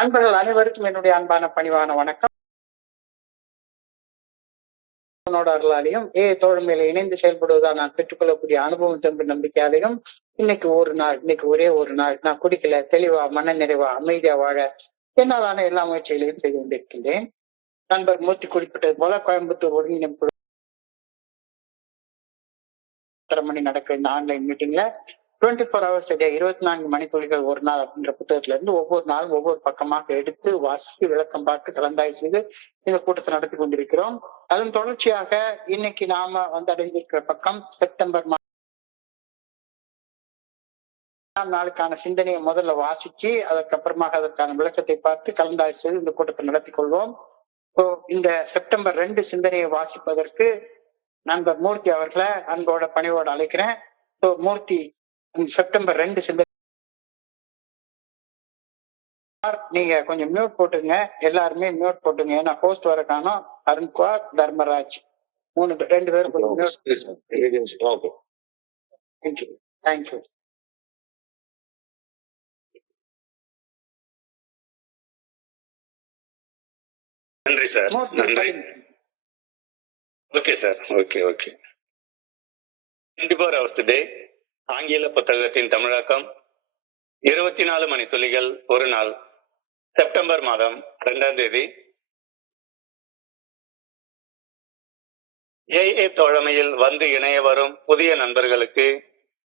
அன்பர்கள் அனைவருக்கும் என்னுடைய அன்பான பணிவான வணக்கம். அருளாலையும் தோழமையில இணைந்து செயல்படுவதால் நான் பெற்றுக்கொள்ளக்கூடிய அனுபவம் தெம்பு நம்பிக்கையாலையும் இன்னைக்கு ஒரே ஒரு நாள் நான் குடிக்கல, தெளிவா மன நிறைவா அமைதியா வாழ என்னாலான எல்லா முயற்சிகளையும் செய்து கொண்டிருக்கின்றேன். நண்பர் மூர்த்தி குறிப்பிட்டது போல கோயம்புத்தூர் ஒருங்கிணைப்பு மணி நடக்கிற இந்த ஆன்லைன் மீட்டிங்ல 24 hours a day 24 மணித்துளிகள் ஒரு நாள் அப்படின்ற புத்தகத்துல இருந்து ஒவ்வொரு நாளும் ஒவ்வொரு பக்கமாக எடுத்து வாசித்து விளக்கம் பார்த்து கலந்தாய்வு செய்து இந்த கூட்டத்தை நடத்தி கொண்டிருக்கிறோம். அதன் தொடர்ச்சியாக இன்னைக்கு நாம அடைந்திருக்கிற பக்கம் செப்டம்பர் நாளுக்கான சிந்தனையை முதல்ல வாசிச்சு அதற்கப்புறமாக அதற்கான விளக்கத்தை பார்த்து கலந்தாய்வு செய்து இந்த கூட்டத்தை நடத்தி கொள்வோம். இந்த செப்டம்பர் 2 சிந்தனையை வாசிப்பதற்கு நண்பர் மூர்த்தி அவர்களை அன்போட பணிவோட அழைக்கிறேன். மூர்த்தி, செப்டம்பர் 2 சிந்தனை நீங்க கொஞ்சம் மியூட் போட்டுங்க, எல்லாருமே மியூட் போட்டுங்க. ஏன்னா போஸ்ட் வர காணும். அருண்குமார், தர்மராஜ் 2 பேரும் தேங்க்யூ. நன்றி சார். நன்றி. Okay sir. Okay 24 hours a day ஆங்கில புத்தகத்தின் தமிழாக்கம் 24 மணித்துளிகள் ஒரு நாள், செப்டம்பர் மாதம் 2ஆம் தேதி. ஏஏ தோழமையில் வந்து இணைய வரும் புதிய நண்பர்களுக்கு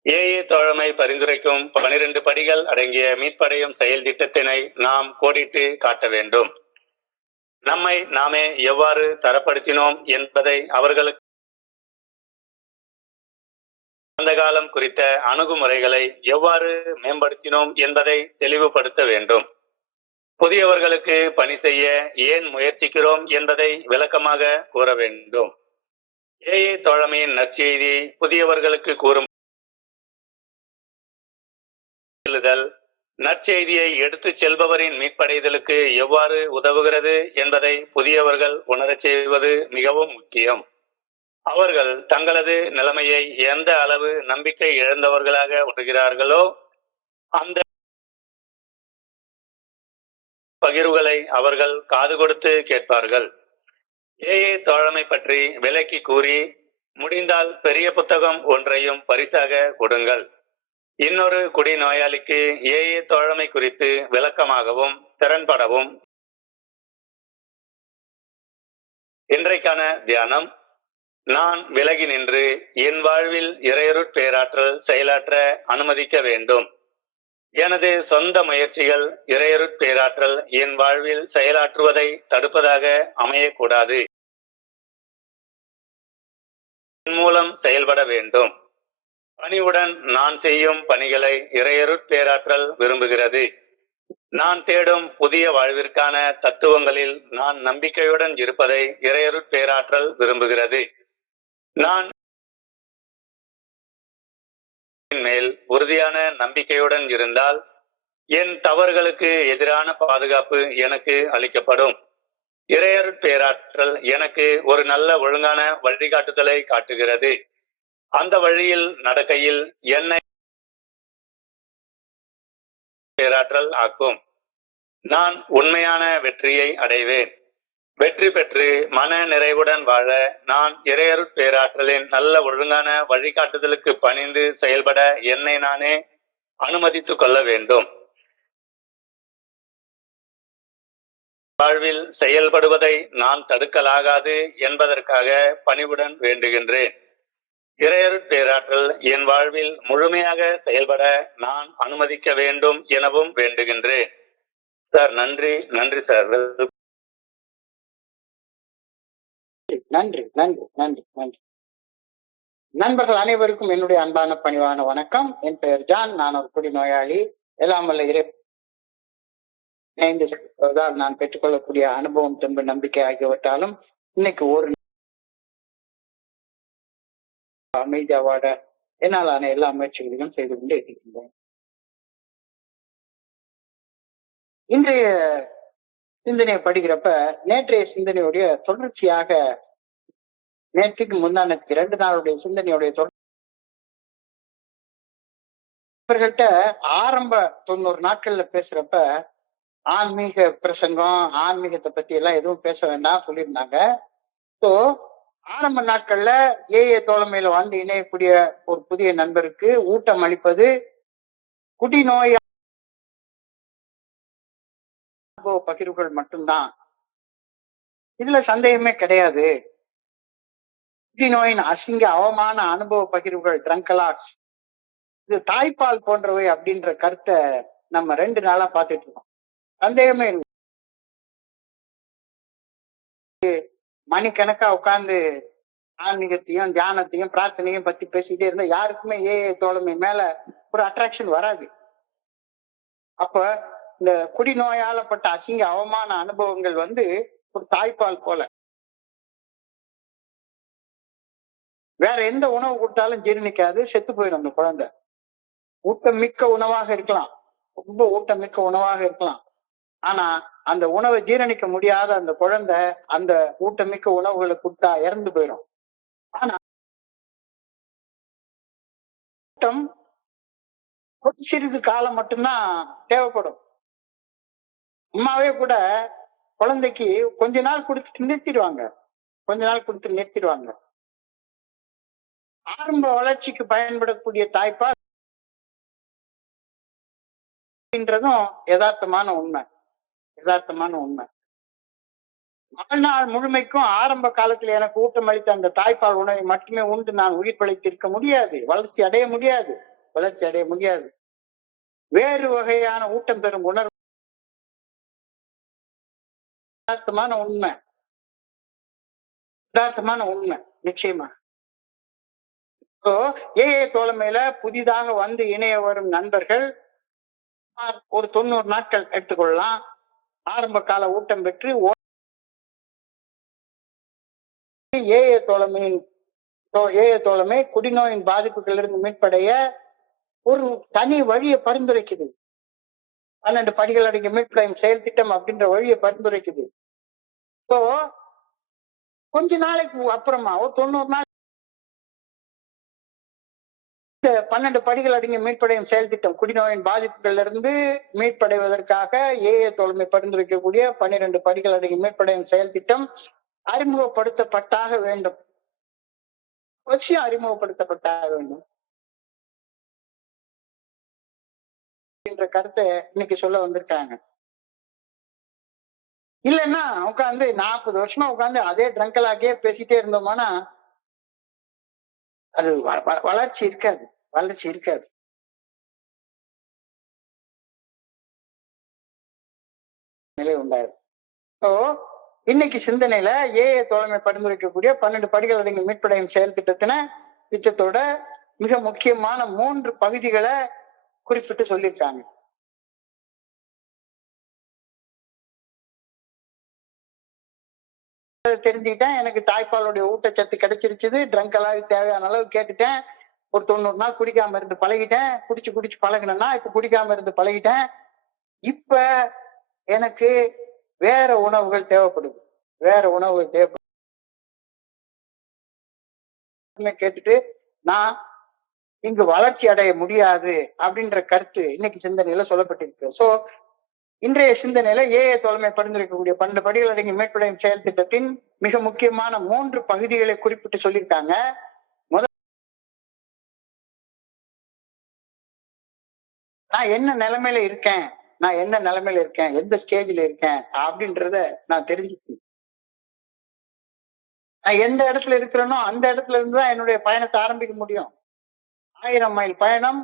ஏஏ தோழமை பரிந்துரைக்கும் 12 படிகள் அடங்கிய மீட்படையும் செயல் திட்டத்தினை நாம் கோடிட்டு காட்ட வேண்டும். நம்மை நாமே எவ்வாறு தரப்படுத்தினோம் என்பதை அவர்களுக்கு அந்த காலம் குறித்த அணுகுமுறைகளை எவ்வாறு மேம்படுத்தினோம் என்பதை தெளிவுபடுத்த வேண்டும். புதியவர்களுக்கு பணி செய்ய ஏன் முயற்சிக்கிறோம் என்பதை விளக்கமாக கூற வேண்டும். ஏஏ தோழமையின் நற்செய்தியை புதியவர்களுக்கு கூறும் நற்செய்தியை எடுத்து செல்பவரின் மீட்படைதலுக்கு எவ்வாறு உதவுகிறது என்பதை புதியவர்கள் உணரச் செய்வது மிகவும் முக்கியம். அவர்கள் தங்களது நிலைமையை எந்த அளவு நம்பிக்கை இழந்தவர்களாக உணர்கிறார்களோ அந்த பகிர்வுகளை அவர்கள் காது கொடுத்து கேட்பார்கள். ஏஏ தோழமை பற்றி விளக்கி கூறி முடிந்தால் பெரிய புத்தகம் ஒன்றையும் பரிசாக கொடுங்கள். இன்னொரு குடிநோயாளிக்கு ஏஏ தோழமை குறித்து விளக்கமாகவும் திறன்படவும். இன்றைக்கான தியானம்: நான் விலகி நின்று என் வாழ்வில் இறையருட் பேராற்றல் செயலாற்ற அனுமதிக்க வேண்டும். எனது சொந்த முயற்சிகள் இறையருட் பேராற்றல் என் வாழ்வில் செயலாற்றுவதை தடுப்பதாக அமையக்கூடாது. என் மூலம் செயல்பட வேண்டும். பணிவுடன் நான் செய்யும் பணிகளை இறையருட் பேராற்றல் விரும்புகிறது. நான் தேடும் புதிய வாழ்விற்கான தத்துவங்களில் நான் நம்பிக்கையுடன் இருப்பதை இறையருட் பேராற்றல் விரும்புகிறது. நான் மேல் உறுதியான நம்பிக்கையுடன் இருந்தால் என் தவறுகளுக்கு எதிரான பாதுகாப்பு எனக்கு அளிக்கப்படும். இறையருட் பேராற்றல் எனக்கு ஒரு நல்ல ஒழுங்கான வழிகாட்டுதலை காட்டுகிறது. அந்த வழியில் நடக்கையில் என்னை பேராற்றல் ஆக்கும். நான் உண்மையான வெற்றியை அடைவேன். வெற்றி பெற்று மன நிறைவுடன் வாழ நான் இறையருட் பேராற்றலின் நல்ல ஒழுங்கான வழிகாட்டுதலுக்கு பணிந்து செயல்பட என்னை நானே அனுமதித்துக் கொள்ள வேண்டும். வாழ்வில் செயல்படுவதை நான் தடுக்கலாகாது என்பதற்காக பணிவுடன் வேண்டுகின்றேன். இறையருட் பேராற்றல் என் வாழ்வில் முழுமையாக செயல்பட நான் அனுமதிக்க வேண்டும் எனவும் வேண்டுகின்றேன். சார், நன்றி சார். நன்றி. நண்பர்கள் அனைவருக்கும் என்னுடைய அன்பான பணிவான வணக்கம். என் பெயர் ஜான். நான் ஒரு குடிநோயாளி. எல்லாம் வல்ல இணைந்து நான் பெற்றுக்கொள்ளக்கூடிய அனுபவம் தெம்பு நம்பிக்கை ஆகியவற்றாலும் இன்னைக்கு ஒரு அமைதியா வாட என்னாலான எல்லா முயற்சிகளையும் செய்து கொண்டு இருக்கின்றேன். இன்றைய சிந்தனையை படிக்கிறப்ப நேற்றைய சிந்தனையுடைய தொடர்ச்சியாக நேற்றுக்கு முந்தானத்துக்கு 2 நாளுடைய சிந்தனையுடைய இவர்கள்ட்ட ஆரம்ப 90 நாட்கள்ல பேசுறப்ப ஆன்மீக பிரசங்கம், ஆன்மீகத்தை பத்தி எல்லாம் எதுவும் பேச வேண்டாம் சொல்லியிருந்தாங்க. ஸோ ஆரம்ப நாட்கள்ல ஏஏ தோழமையில வந்து இணையக்கூடிய ஒரு புதிய நண்பருக்கு ஊட்டம் அளிப்பது குடிநோய் அனுபவ பகிர்வுகள் மட்டும்தான். இதுல சந்தேகமே கிடையாது. குடிநோயின் அசிங்க அவமான அனுபவ பகிர்வுகள் ட்ரங்கலாக்ஸ், இது தாய்ப்பால் போன்றவை அப்படின்ற கருத்தை நம்ம 2 நாளா பார்த்துட்டு இருக்கோம். சந்தேகமே இல்லை. மணிக்கணக்கா உட்கார்ந்து ஆன்மீகத்தையும் தியானத்தையும் பிரார்த்தனையும் பத்தி பேசிக்கிட்டே இருந்தா யாருக்குமே ஏஏ தோழமை மேல ஒரு அட்ராக்ஷன் வராது. அப்ப இந்த குடிநோயாலப்பட்ட அசிங்க அவமான அனுபவங்கள் வந்து ஒரு தாய்ப்பால் போல. வேற எந்த உணவு கொடுத்தாலும் ஜீரணிக்காது, செத்து போயிடும் அந்த குழந்தை. ஊட்டமிக்க உணவாக இருக்கலாம், ரொம்ப ஊட்டமிக்க உணவாக இருக்கலாம். ஆனா அந்த உணவை ஜீரணிக்க முடியாத அந்த குழந்தை அந்த ஊட்டமிக்க உணவுகளை கொடுத்தா இறந்து போயிடும். ஆனா ஊட்டம் ஒரு சிறிது காலம் மட்டும்தான் தேவைப்படும். அம்மாவே கூட குழந்தைக்கு கொஞ்ச நாள் கொடுத்துட்டு நிறுத்திடுவாங்க, கொஞ்ச நாள் கொடுத்து நிறுத்திடுவாங்க. ஆரம்ப வளர்ச்சிக்கு பயன்படக்கூடிய தாய்ப்பால் அப்படின்றதும் யதார்த்தமான உண்மை, யதார்த்தமான உண்மை. வாழ்நாள் முழுமைக்கும் ஆரம்ப காலத்துல எனக்கு ஊட்டம் அளித்த அந்த தாய்ப்பால் உணவை மட்டுமே உண்டு நான் உயிர் பிழைத்திருக்க முடியாது, வளர்ச்சி அடைய முடியாது, வளர்ச்சி அடைய முடியாது. வேறு வகையான ஊட்டம் தரும் உணர்வு யதார்த்தமான உண்மை, யதார்த்தமான உண்மை, நிச்சயமா. ஏஏ தோழமையில புதிதாக வந்து இணைய வரும் நண்பர்கள் ஒரு 90 நாட்கள் எடுத்துக்கொள்ளலாம். ஆரம்ப கால ஊட்டம் பெற்று ஏஏ தோழமை குடிநோயின் பாதிப்புகளிலிருந்து மீட்படைய ஒரு தனி வழியை பரிந்துரைக்குது. 12 படிகள் அடங்கிய மீட்படையும் செயல் திட்டம் அப்படின்ற வழியை பரிந்துரைக்குது. ஸோ கொஞ்ச நாளைக்கு அப்புறமா ஒரு 90 நாள் 12 படிகள் அடங்கிய மீட்படையும் செயல் திட்டம், குடிநோயின் பாதிப்புகள்ல இருந்து மீட்படைவதற்காக ஏஏ தோழமை பரிந்துரைக்கக்கூடிய 12 படிகள் அடங்கிய மீட்படையும் செயல் திட்டம் அறிமுகப்படுத்தப்பட்டாக வேண்டும். அவசியம் அறிமுகப்படுத்தப்பட்டாக வேண்டும் என்ற கருத்தை இன்னைக்கு சொல்ல வந்திருக்காங்க. இல்லைன்னா உட்காந்து 40 வருஷமா உட்காந்து அதே ட்ரங்கலாக்கே பேசிட்டே இருந்தோம்னா அது வளர்ச்சி இருக்காது, வளர்ச்சி இருக்காது. நிலை உண்டாயிரும். ஸோ இன்னைக்கு சிந்தனையில ஏஏ தோழமை பரிந்துரைக்கக்கூடிய 12 படிகள் அடங்கிய மீட்படையும் செயல் திட்டத்தோட மிக முக்கியமான 3 பகுதிகளை குறிப்பிட்டு சொல்லியிருக்காங்க. தெரிஞ்சுக்கிட்டேன், எனக்கு தாய்ப்பாலுடைய ஊட்டச்சத்து கிடைச்சிருச்சு, ட்ரங்கலாக தேவையான அளவு கேட்டுட்டேன், ஒரு 90 நாள் குடிக்காம இருந்து பழகிட்டேன், குடிச்சு பழகினேன்னா இப்ப குடிக்காம இருந்து பழகிட்டேன். இப்ப எனக்கு வேற உணவுகள் தேவைப்படுது, வேற உணவுகள் தேவைப்படுது கேட்டுட்டு நான் இங்கு வளர்ச்சி அடைய முடியாது அப்படின்ற கருத்து இன்னைக்கு சிந்தனையில சொல்லப்பட்டிருக்கு. சோ இன்றைய சிந்தனையில ஏஏ தோழமை பரிந்துரைக்கக்கூடிய 12 படிகள் அடங்கிய மீட்படையும் செயல் திட்டத்தின் மிக முக்கியமான 3 பகுதிகளை குறிப்பிட்டு சொல்லியிருக்காங்க. நான் என்ன நிலைமையில இருக்கேன், நான் என்ன நிலைமையில இருக்கேன், எந்த ஸ்டேஜ்ல இருக்கேன் அப்படின்றத நான் தெரிஞ்சுக்கணும். நான் எந்த இடத்துல இருக்கிறேனோ அந்த இடத்துல இருந்துதான் என்னுடைய பயணத்தை ஆரம்பிக்க முடியும். 1000 மைல் பயணம்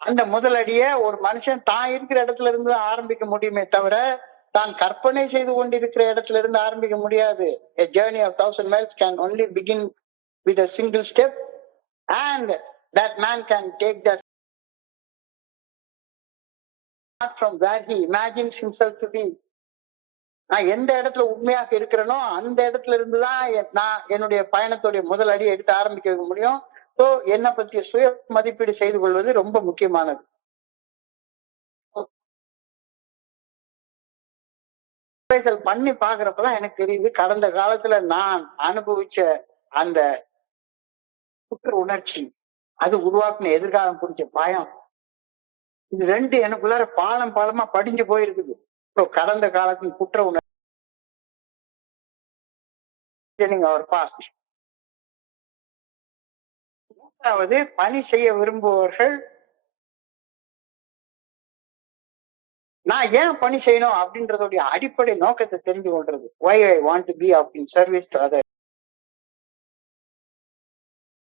அந்த முதலடிய ஒரு மனுஷன் தான் இருக்கிற இடத்துல இருந்து ஆரம்பிக்க முடியுமே தவிர தான் கற்பனை செய்து கொண்டிருக்கிற இடத்துல இருந்து ஆரம்பிக்க முடியாது. A journey of 1000 miles can only begin with a single step and that man can take that from where he imagines himself to be. நான் எந்த இடத்துல உண்மையாக இருக்கிறேனோ அந்த இடத்துல இருந்துதான் நான் என்னுடைய பயணத்துடைய முதல் அடி எடுத்து ஆரம்பிக்க முடியும். ஸோ என்னை பற்றிய சுய மதிப்பீடு செய்து கொள்வது ரொம்ப முக்கியமானது. பண்ணி பாக்குறப்பதான் எனக்கு தெரியுது கடந்த காலத்துல நான் அனுபவிச்ச அந்த குற்ற உணர்ச்சி, அது உருவாக்குன எதிர்காலம் குறிச்ச பயம், இது ரெண்டு எனக்குள்ளார பாலம் பாலமா படிஞ்சு போயிருக்குது. இப்போ கடந்த காலத்தின் குற்ற உணர்வு அவர் பாஸ்ட். அதாவது பணி செய்ய விரும்புபவர்கள் நான் ஏன் பணி செய்யணும் அப்படின்றதுடைய அடிப்படை நோக்கத்தை தெரிஞ்சு கொள்றது. why I want to be of in service to others.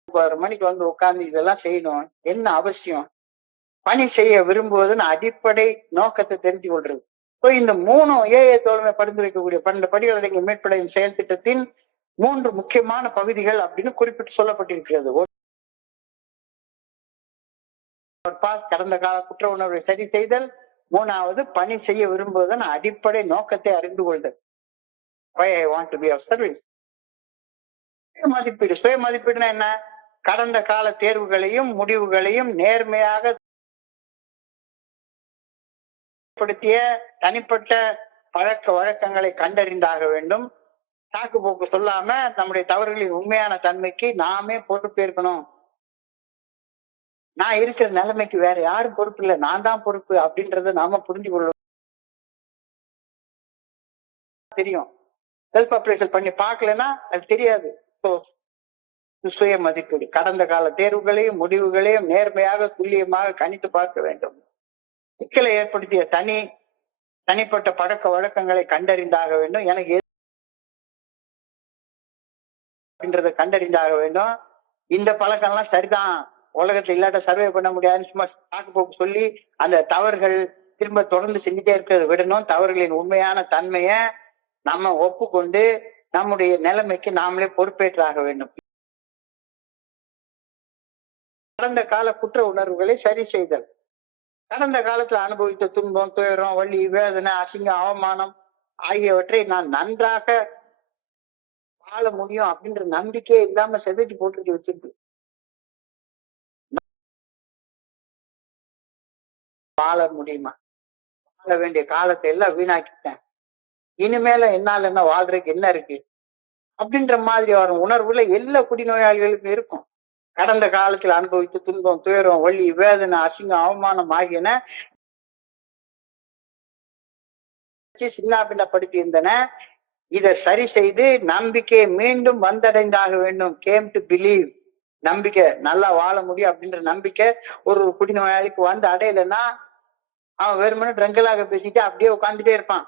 6 மணிக்கு வந்து உட்கார்ந்து இதெல்லாம் செய்யணும், என்ன அவசியம், பணி செய்ய விரும்புவதுன்னு அடிப்படை நோக்கத்தை தெரிஞ்சு கொள்றது. இப்போ இந்த 3 ஏஏ தோழமை பரிந்துரைக்கக்கூடிய 12 படிகள் அடங்கிய மீட்படையும் செயல் திட்டத்தின் 3 முக்கியமான பகுதிகள் அப்படின்னு குறிப்பிட்டு சொல்லப்பட்டிருக்கிறது. கடந்த கால குற்ற உணர்வை சரி செய்தல், 3வது பணி செய்ய விரும்புவதன் அடிப்படை நோக்கத்தை அறிந்து கொள்தல். why I want to be of service. மதிப்பீடு. சுய மதிப்பீடுனா என்ன? கடந்த கால தேர்வுகளையும் முடிவுகளையும் நேர்மையாக படுத்திய தனிப்பட்ட பழக்க வழக்கங்களை கண்டறிந்தாக வேண்டும். சாக்கு போக்கு சொல்லாம நம்முடைய தவறுகளின் உண்மையான தன்மைக்கு நாமே பொறுப்பேற்கணும். நான் இருக்கிற நிலைமைக்கு வேற யாரும் பொறுப்பு இல்லை, நான் தான் பொறுப்பு அப்படின்றத நாம புரிஞ்சு கொள்ளணும். தெரியும், செல்ஃப் அப்ரைசல் பண்ணி பார்க்கலன்னா அது தெரியாது. சுய மதிப்பீடு. கடந்த கால தேர்வுகளையும் முடிவுகளையும் நேர்மையாக துல்லியமாக கணித்து பார்க்க வேண்டும். சிக்கலை ஏற்படுத்திய தனிப்பட்ட பழக்க வழக்கங்களை கண்டறிந்தாக வேண்டும். எனக்கு அப்படின்றத கண்டறிந்தாக வேண்டும். இந்த பழக்கம்லாம் சரிதான், உலகத்துல இல்லாட்ட சர்வே பண்ண முடியாதுன்னு சும்மா சாக்கு போக்கு சொல்லி அந்த தவறுகள் திரும்ப தொடர்ந்து செஞ்சுட்டே இருக்கிறத விடணும். தவறுகளின் உண்மையான தன்மைய நம்ம ஒப்புக்கொண்டு நம்முடைய நிலைமைக்கு நாமளே பொறுப்பேற்றாக வேண்டும். கடந்த கால குற்ற உணர்வுகளை சரி செய்தல். கடந்த காலத்துல அனுபவித்த துன்பம், துயரம், வலி, வேதனை, அசிங்கம், அவமானம் ஆகியவற்றை நான் நன்றாக வாழ முடியும் அப்படின்ற நம்பிக்கையே இல்லாம செதைச்சு போட்டு வச்சிருக்கு. வாழ முடியுமா? வாழ வேண்டிய காலத்தை எல்லாம் வீணாக்கிட்டேன், இனிமேல என்னால என்ன வாழ்றதுக்கு என்ன இருக்கு அப்படின்ற மாதிரி வரும் உணர்வுல எல்லா குடிநோயாளிகளுக்கும் இருக்கும். கடந்த காலத்தில் அனுபவித்து துன்பம், துயரம், வலி, வேதனை, அசிங்கம், அவமானம் ஆகியன சின்னாபின்னப்படுத்தி இருந்தன. இதை சரி செய்து நம்பிக்கையை மீண்டும் வந்தடைந்தாக வேண்டும். Came to believe. நம்பிக்கை, நல்லா வாழ முடியும் அப்படின்ற நம்பிக்கை ஒரு குடிநோயாளிக்கு வந்து அடையலைன்னா அவன் வெறுமனே ட்ரங்கலாக பேசிட்டு அப்படியே உட்கார்ந்துட்டே இருப்பான்.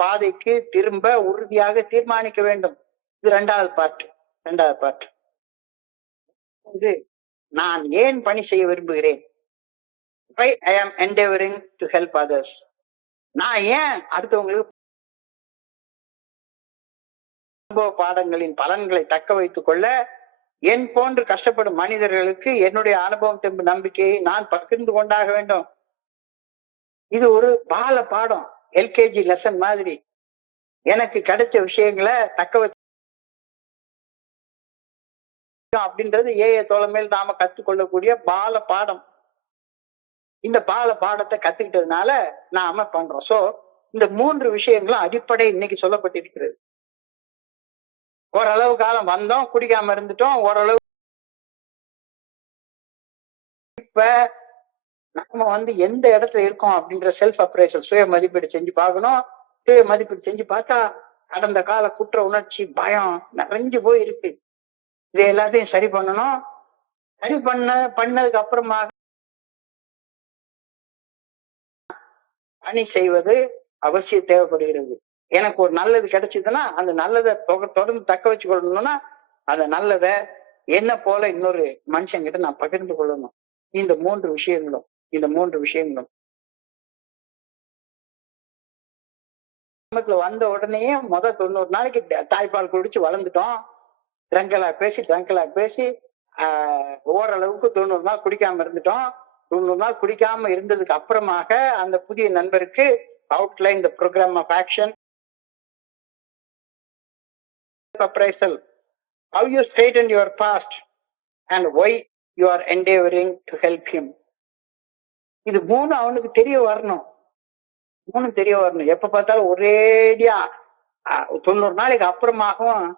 பாதைக்கு திரும்ப உறுதியாக தீர்மானிக்க வேண்டும். இது 2வது பார்ட். இது நான் ஏன் பணி செய்ய விரும்புகிறேன். why I am endeavoring to help others. நான் ஏன் அடுத்தவங்களுக்கு அனுபவ பாடங்களின் பலன்களை தக்க வைத்துக் கொள்ள என் போன்று கஷ்டப்படும் மனிதர்களுக்கு என்னுடைய அனுபவம் தெம்பு நம்பிக்கையை நான் பகிர்ந்து கொண்டாக வேண்டும். இது ஒரு பால பாடம், எல்கேஜி லெசன் மாதிரி. எனக்கு கிடைச்ச விஷயங்களை தக்க வச்சு அப்படின்றது ஏஏ தோழமையில் நாம கத்துக்கொள்ளக்கூடிய பால பாடம். இந்த பால பாடத்தை கத்துக்கிட்டதுனால நாம பண்றோம். சோ இந்த 3 விஷயங்களும் அடிப்படை இன்னைக்கு சொல்லப்பட்டிருக்கிறது. ஓரளவு காலம் வந்தோம், குடிக்காம இருந்துட்டோம், ஓரளவு இப்ப நாம எந்த இடத்துல இருக்கோம் அப்படின்ற செல்ஃப் அப்ரைசல், சுய மதிப்பீடு செஞ்சு பார்க்கணும். சுய மதிப்பீடு செஞ்சு பார்த்தா கடந்த கால குற்ற உணர்ச்சி, பயம் நிறைஞ்சு போய் இருக்கு. இது எல்லாத்தையும் சரி பண்ணணும். சரி பண்ணதுக்கு அப்புறமா பணி செய்வது அவசியம் தேவைப்படுகிறது. எனக்கு ஒரு நல்லது கிடைச்சதுன்னா அந்த நல்லதை தொடர்ந்து தக்க வச்சு கொள்ளணும்னா அந்த நல்லதை என்ன போல இன்னொரு மனுஷங்கிட்ட நான் பகிர்ந்து கொள்ளணும். இந்த 3 விஷயங்களும் வந்த உடனே 90 நாளைக்கு தாய்ப்பால் குடிச்சு வளர்ந்துட்டோம். ட்ரங்கலா பேசி ஓரளவுக்கு 90 நாள் குடிக்காம இருந்துட்டோம். 90 நாள் குடிக்காம இருந்ததுக்கு அப்புறமாக அந்த புதிய நண்பருக்கு outline the program of action, appraisal, how you straightened your past and why you are endeavoring to help him. இது 3 அவனுக்கு தெரிய வரணும். எப்ப பார்த்தாலும் ஒரேடியா 90 நாளைக்கு அப்புறமாகவும்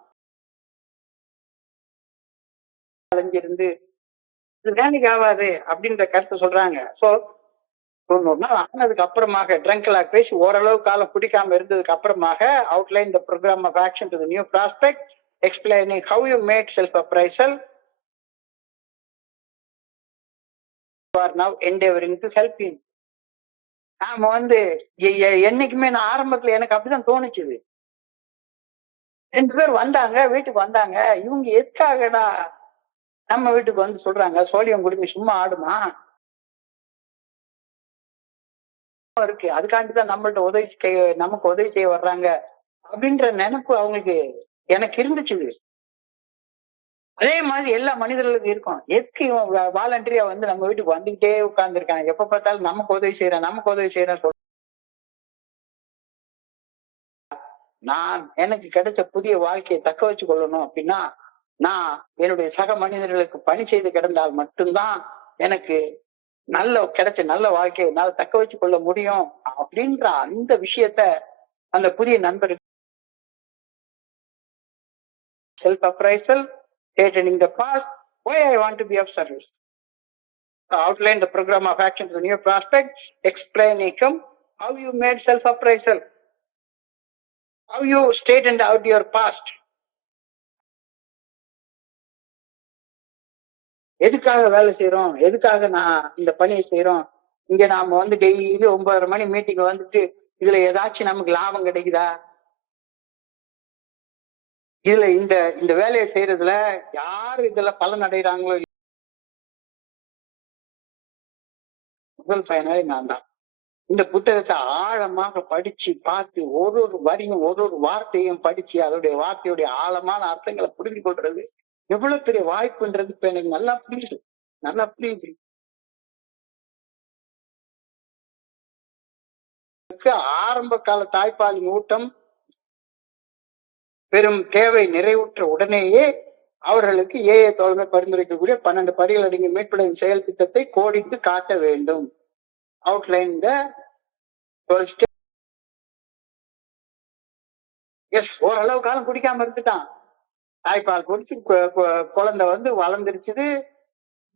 அலைஞ்சிருந்து இது வேலைக்கு ஆகாது அப்படின்ற கருத்தை சொல்றாங்க. சோ ஒரு நாள் ஆனதுக்கு அப்புறமாக ட்ரங்க் பேசி ஓரளவு காலம் பிடிக்காம இருந்ததுக்கு அப்புறமாக outline the program of action to the new prospect explaining how you made self appraisal are now endeavouring to help you. நாம என்னைக்குமே நான் ஆரம்பத்துல எனக்கு அப்படிதான் தோணுச்சுது. 2 பேர் வந்தாங்க, வீட்டுக்கு வந்தாங்க. இவங்க எதுக்காகடா நம்ம வீட்டுக்கு வந்து சொல்றாங்க சோழியம் குடுமி சும்மா ஆடுமா இருக்கு, அதுக்காண்டிதான் நம்மள்ட்ட நமக்கு உதவி செய்ய வர்றாங்க அப்படின்ற நினைப்பு அவங்களுக்கு எனக்கு இருந்துச்சு. அதே மாதிரி எல்லா மனிதர்களுக்கும் இருக்கும். எதுக்கு இவன் வாலண்டரியா வந்து நம்ம வீட்டுக்கு வந்துகிட்டே உட்கார்ந்து இருக்கான், எப்ப பார்த்தாலும் நமக்கு உதவி செய்யறான் சொல்ல. நான் எனக்கு கிடைச்ச புதிய வாழ்க்கையை தக்க வச்சு கொள்ளணும் அப்படின்னா நான் என்னுடைய சக மனிதர்களுக்கு பணி செய்து கிடந்தால் மட்டும்தான் எனக்கு கிடைச்ச நல்ல வாழ்க்கையை என்னால் தக்க வச்சு கொள்ள முடியும் அப்படின்ற அந்த விஷயத்த அந்த புதிய நண்பருக்கு self appraisal, stating the past, why I want to be of service. Outline the program of action to the new prospect, explaining how you made self appraisal, how you straightened out your past. எதுக்காக வேலை செய்யறோம், எதுக்காக நான் இந்த பணியை செய்யறோம், இங்க நாம டெய்லி 9:30 மணி மீட்டிங் வந்துட்டு இதுல ஏதாச்சும் நமக்கு லாபம் கிடைக்குதா, இதுல இந்த வேலையை செய்யறதுல யாரு இதுல பலன் அடைகிறாங்களோ முதல் பயனாளி நான் தான். இந்த புத்தகத்தை ஆழமாக படிச்சு பார்த்து ஒரு வரியும் ஒரு வார்த்தையும் படிச்சு அதோடைய வார்த்தையுடைய ஆழமான அர்த்தங்களை புரிந்து கொள்றது எவ்வளவு பெரிய வாய்ப்புன்றது இப்ப எனக்கு நல்லா புரியுது. ஆரம்ப கால தாய்ப்பாலின் ஊட்டம் பெரும் தேவை நிறைவுற்ற உடனேயே அவர்களுக்கு ஏஏ தோழமை பரிந்துரைக்கக்கூடிய 12 படிகள் அடங்கிய மீட்புடைய செயல் திட்டத்தை கோடிட்டு காட்ட வேண்டும். அவுட்லைன் த 12 ஸ்டெப். எஸ், ஓரளவு காலம் குடிக்காம இருந்துட்டான். தாய்ப்பால் குடிச்சு குழந்தை வளர்ந்துருச்சுது,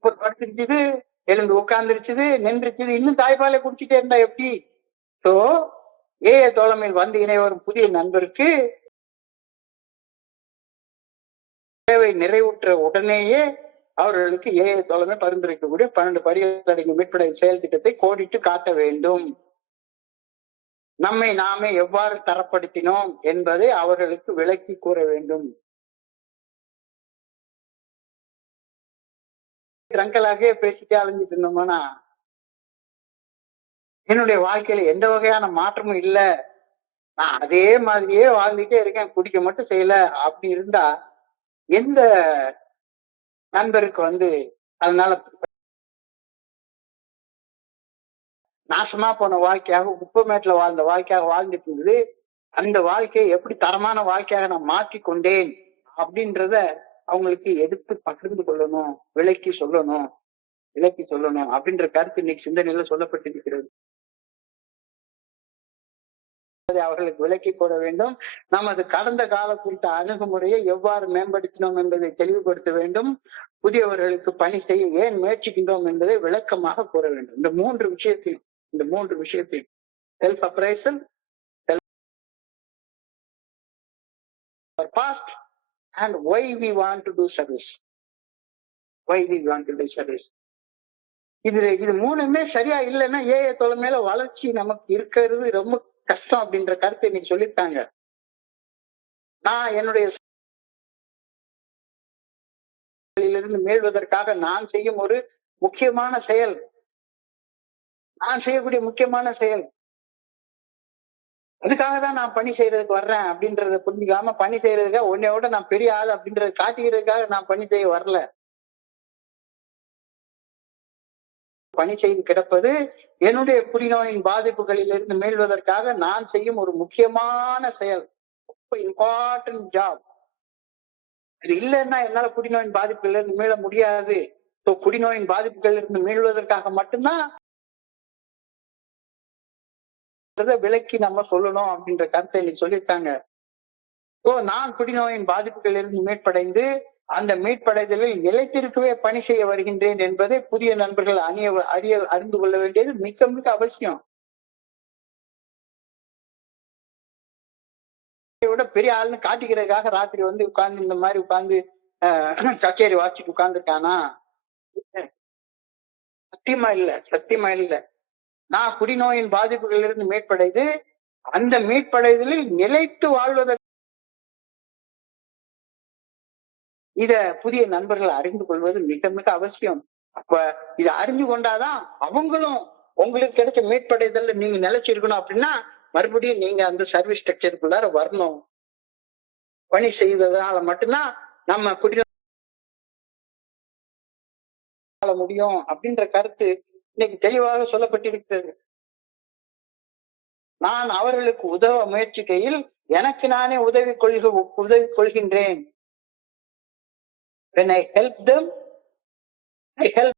படுத்துருச்சுது, எழுந்து உட்கார்ந்துருச்சுது, நின்றுச்சுது. இன்னும் தாய்ப்பாலை குடிச்சிட்டே இருந்தா எப்படி? சோ ஏஏ தோழமையில் வந்து இணை வரும் புதிய நண்பருக்கு தேவை நிறைவுற்ற உடனேயே அவர்களுக்கு ஏஏ தோழமை பரிந்துரைக்கக்கூடிய 12 படிகள் அடங்கிய மீட்புடைய செயல் திட்டத்தை கோடிட்டு காட்ட வேண்டும். நம்மை நாமே எவ்வாறு தரப்படுத்தினோம் என்பதை அவர்களுக்கு விளக்கி கூற வேண்டும். ட்ரங்கலாகவே பேசிட்டே அலைஞ்சிட்டு இருந்தோம்னா என்னுடைய வாழ்க்கையில எந்த வகையான மாற்றமும் இல்ல, நான் அதே மாதிரியே வாழ்ந்துட்டே இருக்கேன், குடிக்க மட்டும் செய்யல அப்படி இருந்தா எந்த நண்பருக்கு அதனால நாசமா போன வாழ்க்கையாக குப்பமேட்டுல வாழ்ந்த வாழ்க்கையாக வாழ்ந்துட்டு இருந்தது. அந்த வாழ்க்கையை எப்படி தரமான வாழ்க்கையாக நான் மாற்றி கொண்டேன் அப்படின்றத அவங்களுக்கு எடுத்து பகிர்ந்து கொள்ளணும், விளக்கி சொல்லணும் அப்படின்ற கருத்து இன்னைக்கு சிந்தனையில சொல்லப்பட்டிருக்கிறது. அவர்களுக்கு விளக்கி கொள்ள வேண்டும். நமது கடந்த கால குறித்த அணுகுமுறையை எவ்வாறு மேம்படுத்தினோம் என்பதை தெளிவுபடுத்த வேண்டும். புதியவர்களுக்கு பணி செய்ய ஏன் முயற்சிக்கின்றோம் என்பதை விளக்கமாக கூற வேண்டும். இந்த மூன்று விஷயத்தையும் self appraisal, past and why we want to do service. இது மூணுமே சரியா இல்லைன்னா ஏஏ தோழமையில வளர்ச்சி நமக்கு இருக்கிறது ரொம்ப கஷ்டம் அப்படின்ற கருத்தை இன்னைக்கு சொல்லிட்டாங்க. நான் என்னுடைய இருந்து மீள்வதற்காக நான் செய்யும் ஒரு முக்கியமான செயல், நான் செய்யக்கூடிய முக்கியமான செயல், அதுக்காக தான் நான் பணி செய்யறதுக்கு வர்றேன் அப்படின்றத புரிஞ்சுக்காம பணி செய்யறதுக்காக உன்னையோட நான் பெரிய ஆள் அப்படின்றத காட்டிக்கிறதுக்காக நான் பணி செய்ய வரல. பணி செய்து கிடப்பது என்னுடைய குடிநோயின் பாதிப்புகளில் இருந்து மீள்வதற்காக நான் செய்யும் ஒரு முக்கியமான செயல், இம்பார்ட்டன்ட் ஜாப். இது இல்லைன்னா என்னால குடிநோயின் பாதிப்புல இருந்து மீள முடியாது. குடிநோயின் பாதிப்புகள் இருந்து மீள்வதற்காக மட்டும்தான் விலக்கி நம்ம சொல்லணும் அப்படின்ற கருத்தை இன்னைக்கு சொல்லியிருக்காங்க. நான் குடிநோயின் பாதிப்புகள் இருந்து மீட்படைந்து அந்த மீட்படைதலில் நிலைத்திருக்கவே பணி செய்ய வருகின்றேன் என்பதை புதிய நண்பர்கள் அறிந்து கொள்ள வேண்டியது மிக மிக அவசியம். விட பெரிய ஆளுன்னு காட்டிக்கிறதுக்காக ராத்திரி வந்து உட்கார்ந்து இந்த மாதிரி உட்கார்ந்து கச்சேரி வாசிச்சுட்டு உட்கார்ந்துருக்கானா? சத்தியமா இல்ல, சத்தியமா இல்ல. நான் குடிநோயின் பாதிப்புகளிலிருந்து மீட்படைந்து அந்த மீட்படைதலில் நிலைத்து வாழ்வதற்கு இத புதிய நண்பர்கள் அறிந்து கொள்வது மிக மிக அவசியம். அப்ப இதை அறிந்து கொண்டாதான் அவங்களும் உங்களுக்கு கிடைச்ச மீட்படைதல் நீங்க நிலைச்சிருக்கணும் அப்படின்னா மறுபடியும் நீங்க அந்த சர்வீஸ் ஸ்ட்ரக்சருக்குள்ளார வரணும். பணி செய்வதனால மட்டும்தான் நம்ம குடிநோய் முடியும் அப்படின்ற கருத்து இன்னைக்கு தெளிவாக சொல்லப்பட்டிருக்கிறது. நான் அவர்களுக்கு உதவ முயற்சிக்கையில் எனக்கு நானே உதவி கொள்கின்றேன். When I help them, I help.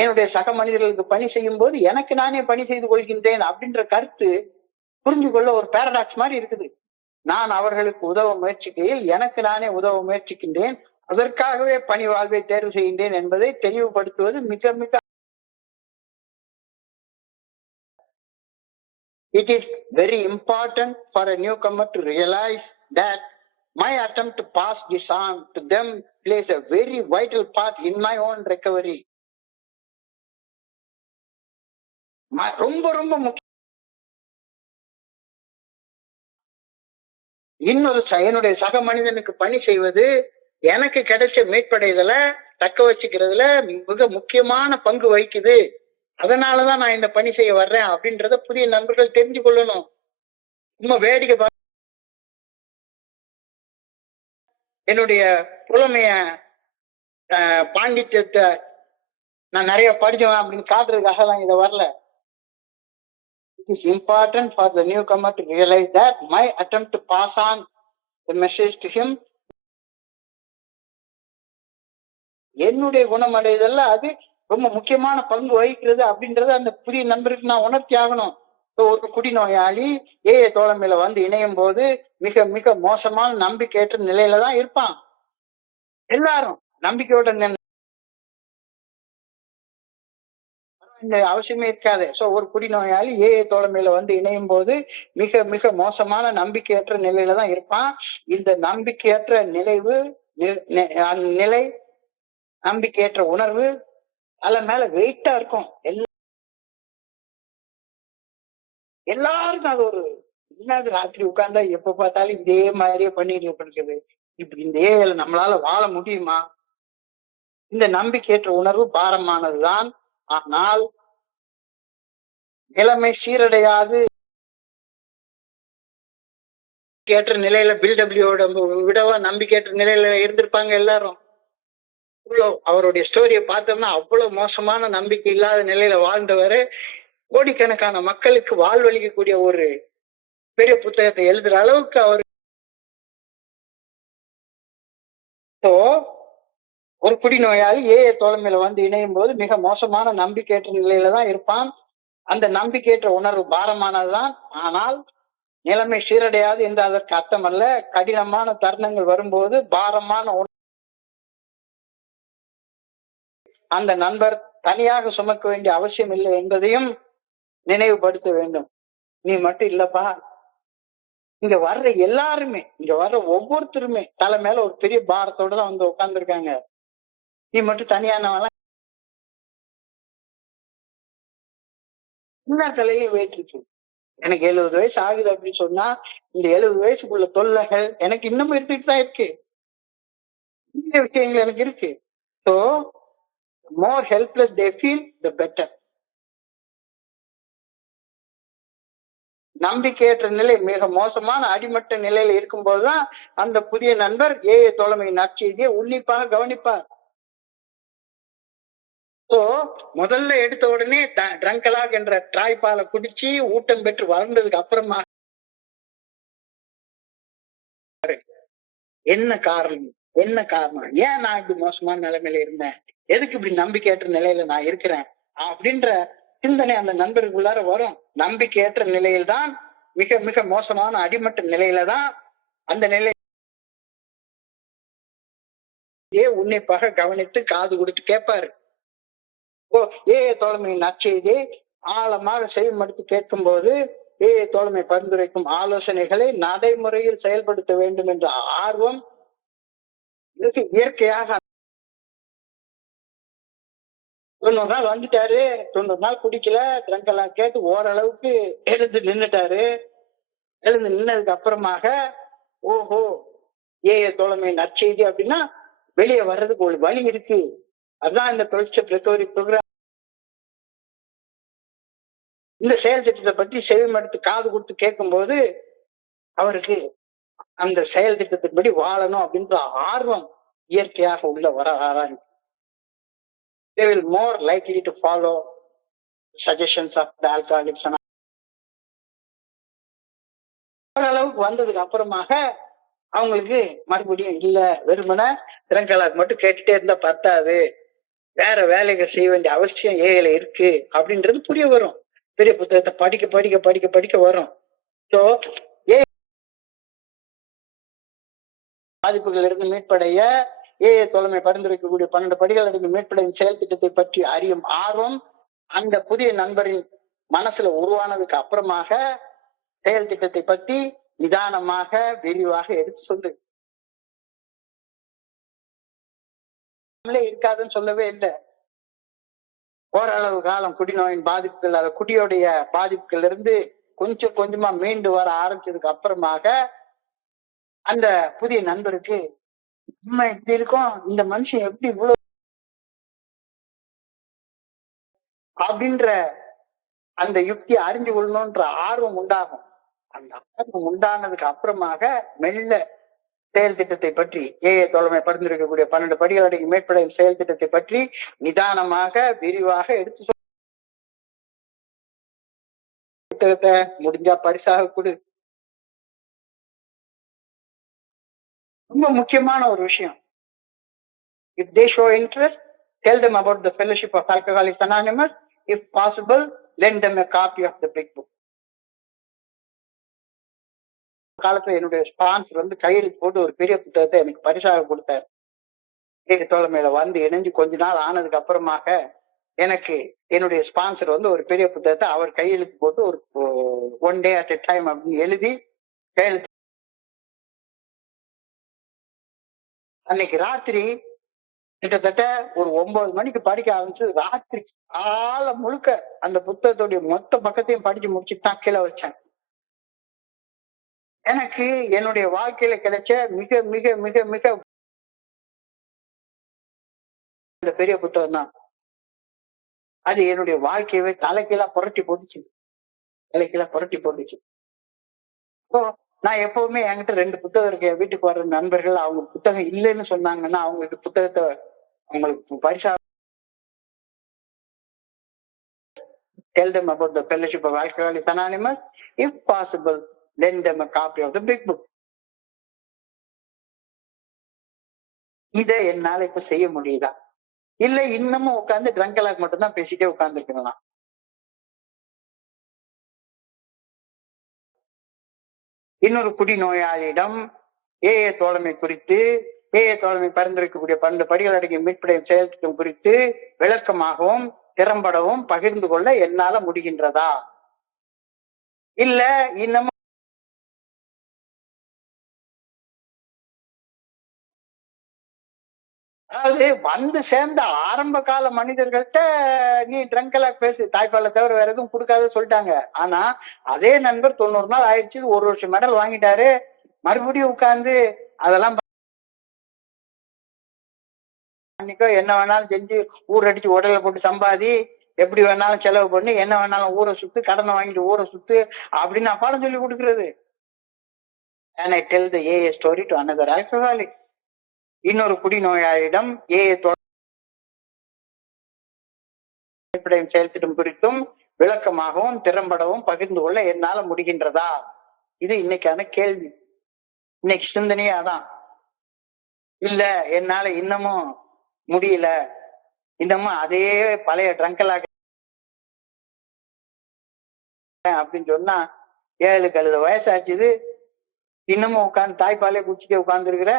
என்னுடைய சக மனிதர்களுக்கு பணி செய்யும் போது எனக்கு நானே பணி செய்து கொள்கின்றேன் அப்படின்ற கருத்து புரிஞ்சு கொள்ள ஒரு பேரடாக்ஸ் மாதிரி இருக்குது. நான் அவர்களுக்கு உதவ முயற்சிக்கையில் எனக்கு நானே உதவ முயற்சிக்கின்றேன், அதற்காகவே பணி வாழ்வை தேர்வு செய்கின்றேன் என்பதை தெளிவுபடுத்துவது மிக மிக. It is very important for a newcomer to realize that my attempt to pass this on to them plays a very vital part in my own recovery. ரொம்ப ரொம்ப முக்கியம். என்னுடைய சக மனிதனுக்கு பணி செய்வது எனக்கு கிடைச்ச மீட்படைதல தக்க வச்சுக்கிறதுல மிக முக்கியமான பங்கு வகிக்குது. அதனாலதான் நான் இந்த பணி செய்ய வர்றேன் அப்படின்றத புதிய நண்பர்கள் தெரிஞ்சு கொள்ளணும். சும்மா வேடிக்கை என்னுடைய புலமைய பாண்டித்யத்தை நான் நிறைய படிச்சவன் அப்படின்னு காட்டுறதுக்காக எல்லாம் இதை வரல. It is important for the newcomer to realize that my attempt to pass on the message to him, என்னுடைய குணமடைதல்ல அது ரொம்ப முக்கியமான பங்கு வகிக்கிறது அப்படின்றத அந்த புதிய நண்பருக்கு நான் உணர்த்தி ஆகணும். ஒரு குடிநோயாளி தோழமையில வந்து இணையும் போது மிக மிக மோசமான நம்பிக்கையற்ற நிலையில தான் இருப்பான். எல்லாரும் நம்பிக்கையோட இந்த அவசியமே இருக்காது. சோ ஒரு குடிநோயாளி தோழமையில வந்து இணையும் போது மிக மிக மோசமான நம்பிக்கையற்ற நிலையில தான் இருப்பான். இந்த நம்பிக்கையற்ற நிலை நம்பிக்கையற்ற உணர்வு அதன் மேல வெயிட்டா இருக்கும். எல்லாருக்கும் அது ஒரு என்னது ராத்திரி உட்கார்ந்தா எப்ப பார்த்தாலும் இதே மாதிரியே பண்ணிட்டு இருக்குது. இப்படி இந்த நம்மளால வாழ முடியுமா? இந்த நம்பிக்கையற்ற உணர்வு பாரமானதுதான். ஆனால் நிலைமை சீரடையாது. ஏற்ற நிலையில பில்டபிள்யூட விடவா நம்பிக்கையற்ற நிலையில இருந்திருப்பாங்க எல்லாரும். அவருடைய ஸ்டோரியை பார்த்தோம்னா அவ்வளவு மோசமான நம்பிக்கை இல்லாத நிலையில வாழ்ந்தவரு கோடிக்கணக்கான மக்களுக்கு வாழ்வளிக்கக்கூடிய ஒரு பெரிய புத்தகத்தை எழுதுற அளவுக்கு அவர். ஒரு குடிநோயாளி தோழமையில வந்து இணையும் போது மிக மோசமான நம்பிக்கையற்ற நிலையில தான் இருப்பான். அந்த நம்பிக்கையற்ற உணர்வு பாரமானதுதான். ஆனால் நிலைமை சீரடையாது என்று அதற்கு அர்த்தம் அல்ல. கடினமான தருணங்கள் வரும்போது பாரமான அந்த நண்பர் தனியாக சுமக்க வேண்டிய அவசியம் இல்லை என்பதையும் நினைவுபடுத்த வேண்டும். நீ மட்டும் இல்லப்பா, இங்க வர்ற எல்லாருமே, இங்க வர்ற ஒவ்வொருத்தருமே தலை மேல ஒரு பெரிய பாரத்தோட தான் வந்து உட்கார்ந்து இருக்காங்க. நீ மட்டும் தனியானவெல்லாம் எல்லா தலையிலையும் வெயிட் இருக்கு. எனக்கு 70 வயசு ஆகுது அப்படின்னு சொன்னா இந்த 70 வயசுக்குள்ள தொல்லைகள் எனக்கு இன்னமும் இருந்துட்டு தான் இருக்கு. இந்த விஷயங்கள் எனக்கு இருக்கு. So more helpless they feel, the better. நம்பிக்கையற்ற நிலை மிக மோசமான அடிமட்ட நிலையில இருக்கும் போதுதான் அந்த புதிய நண்பர் தோழமை நற்செய்தியை உன்னிப்பாக கவனிப்பார். ஸோ முதல்ல எடுத்த உடனே ட்ரங்கலாக் என்ற தாய்ப்பாலை குடிச்சு ஊட்டம் பெற்று வளர்ந்ததுக்கு அப்புறமா என்ன காரணம் ஏன் நான் இப்படி மோசமான நிலைமையில இருந்தேன், எதுக்கு இப்படி நம்பிக்கையற்ற நிலையில நான் இருக்கிறேன் அப்படின்ற சிந்தனை அந்த நண்பருக்குள்ளார வரும். நம்பிக்கையற்ற நிலையில்தான் மிக மிக மோசமான அடிமட்ட நிலையில தான் அந்த நிலை உன்னிப்பாக கவனித்து காது கொடுத்து கேட்பாரு. ஏஏ தோழமையின் நற்செய்தியை ஆழமாக செவிமடுத்து கேட்கும் போது ஏஏ தோழமை பரிந்துரைக்கும் ஆலோசனைகளை நடைமுறையில் செயல்படுத்த வேண்டும் என்ற ஆர்வம் இதுக்கு இயற்கையாக 90 நாள் வந்துட்டாரு. 90 நாள் குடிக்கல, ட்ரங்க் எல்லாம் கேட்டு ஓரளவுக்கு எழுந்து நின்னுட்டாரு. எழுந்து நின்னதுக்கு அப்புறமாக ஓஹோ ஏஏ தோழமை நற்செய்தி அப்படின்னா வெளியே வர்றதுக்கு ஒரு வழி இருக்கு. அதுதான் இந்த 12 ஸ்டெப் ரெக்கவரி ப்ரோக்ராம். இந்த செயல் திட்டத்தை பத்தி செவிமடுத்து காது கொடுத்து கேட்கும் போது அவருக்கு அந்த செயல் திட்டத்தின்படி வாழணும் அப்படின்ற ஆர்வம் இயற்கையாக உள்ள வர ஆரம்பிக்கும். They will more likely to follow suggestions of the alcoholics. ஓரளவுக்கு வந்ததுக்கு அப்புறமாக அவங்களுக்கு மறுபடியும் இல்ல, வெறுமன திறங்கலாக் மட்டும் கேட்டுட்டே இருந்தா பத்தாது, வேற வேலைகள் செய்ய வேண்டிய அவசியம் ஏல இருக்கு அப்படின்றது புரிய வரும். பெரிய புத்தகத்தை படிக்க படிக்க படிக்க படிக்க வரும். சோ பாதிப்புகள் இருந்து மீட்படைய ஏஏ தோழமை பரிந்துரைக்கக்கூடிய 12 படிகள் அடங்கிய மீட்படையும் செயல் திட்டத்தை பற்றி அறியும் ஆர்வம் அந்த புதிய நண்பரின் மனசுல உருவானதுக்கு அப்புறமாக செயல் திட்டத்தை பத்தி நிதானமாக விரிவாக எடுத்து சொல்லு. இருக்காதுன்னு சொல்லவே இல்லை. ஓரளவு காலம் குடிநோயின் பாதிப்புகள், அந்த குடியோடைய பாதிப்புகள் இருந்து கொஞ்சம் கொஞ்சமா மீண்டு வர ஆரம்பிச்சதுக்கு அப்புறமாக அந்த புதிய நண்பருக்கு நம்ம இப்படி இருக்கோம், இந்த மனுஷன் எப்படி இவ்வளவு அப்படின்ற அந்த யுக்தியை அறிஞ்சு கொள்ளணும்ன்ற ஆர்வம் உண்டாகும். அந்த ஆர்வம் உண்டானதுக்கு அப்புறமாக மெல்ல செயல் திட்டத்தை பற்றி ஏஏ தோழமை பரிந்துரைக்கக்கூடிய 12 படிகள் அடங்கி மேற்படையும் செயல் திட்டத்தை பற்றி நிதானமாக விரிவாக எடுத்து புத்தகத்தை முடிஞ்சா பரிசாக கொடு. ரொம்ப முக்கியமான ஒரு விஷயம். If they show interest, tell them about the Fellowship of Alcoholics Anonymous. If possible, lend them a copy of the big book. காலத்துல என்னுடைய ஸ்பான்சர் வந்து கையெழுத்து போட்டு ஒரு பெரிய புத்தகத்தை எனக்கு பரிசாக கொடுத்தார். தோழமையில வந்து இணைஞ்சு கொஞ்ச நாள் ஆனதுக்கு அப்புறமாக எனக்கு என்னுடைய ஸ்பான்சர் வந்து ஒரு பெரிய புத்தகத்தை அவர் கையெழுத்து போட்டு ஒரு 1 day at a time அப்படின்னு எழுதி கையெழுத்து. அன்னைக்கு ராத்திரி கிட்டத்தட்ட ஒரு 9 மணிக்கு படிக்க ஆரம்பிச்சு ராத்திரி ஆள முழுக்க அந்த புத்தகத்துடைய மொத்த பக்கத்தையும் படிச்சு முடிச்சுட்டு தான் கீழே வச்சேன். எனக்கு என்னுடைய வாழ்க்கையில கிடைச்ச மிக மிக மிக மிக இந்த பெரிய புத்தகம் தான். அது என்னுடைய வாழ்க்கையவே தலைக்கீழா புரட்டி போட்டுச்சு. நான் எப்பவுமே என்கிட்ட 2 புத்தகம் இருக்கு. வீட்டுக்கு வர்ற நண்பர்கள் அவங்க புத்தகம் இல்லைன்னு சொன்னாங்கன்னா அவங்களுக்கு புத்தகத்தை அவங்களுக்கு பரிசா tell them about the Fellowship of Alcoholics Anonymous. If possible, lend them a copy of the big book. இதை என்னால இப்ப செய்ய முடியுதா? இல்ல இன்னமும் உட்கார்ந்து ட்ரங்கலாக் மட்டும்தான் பேசிட்டே உட்கார்ந்து இருக்கலாம். இன்னொரு குடிநோயாளியிடம் ஏஏ தோழமை குறித்து ஏஏ தோழமை பரிந்துரைக்கக்கூடிய 12 படிகள் அடங்கிய மீட்படையும் செயல் திட்டம் குறித்து விளக்கமாகவும் திறம்படவும் பகிர்ந்து கொள்ள என்னால முடிகின்றதா? இல்ல இன்னமும் அதாவது வந்து சேர்ந்த ஆரம்ப கால மனிதர்கள்ட்ட நீ ட்ரங்கலாக் பேசு, தாய்ப்பாலை தவிர வேற எதுவும் கொடுக்காத சொல்லிட்டாங்க. ஆனா அதே நண்பர் 90 நாள் ஆயிடுச்சு, 1 வருஷம் மெடல் வாங்கிட்டாரு, மறுபடியும் உட்கார்ந்து அதெல்லாம் என்ன வேணாலும் செஞ்சு ஊர் அடிச்சு உடலை போட்டு சம்பாதி, எப்படி வேணாலும் செலவு பண்ணி, என்ன வேணாலும் ஊரை சுத்து, கடனை வாங்கிட்டு ஊரை சுத்து அப்படின்னு பாடம் சொல்லி கொடுக்கறது. And I tell the AA story to another alcoholic. இன்னொரு குடிநோயாளியிடம் ஏஏ செயல் திட்டம் குறித்தும் விளக்கமாகவும் திறம்படவும் பகிர்ந்து கொள்ள என்னால முடிகின்றதா? இது இன்னைக்கான கேள்வி. இன்னைக்கு சிந்தனையே அதான். இல்ல என்னால இன்னமும் முடியல, இன்னமும் அதே பழைய ட்ரங்கலாக அப்படின்னு சொன்னா 7 கழுத வயசாச்சுது, இன்னமும் உட்கார்ந்து தாய்ப்பாலே குடிச்சிட்டே உட்கார்ந்து இருக்கிற,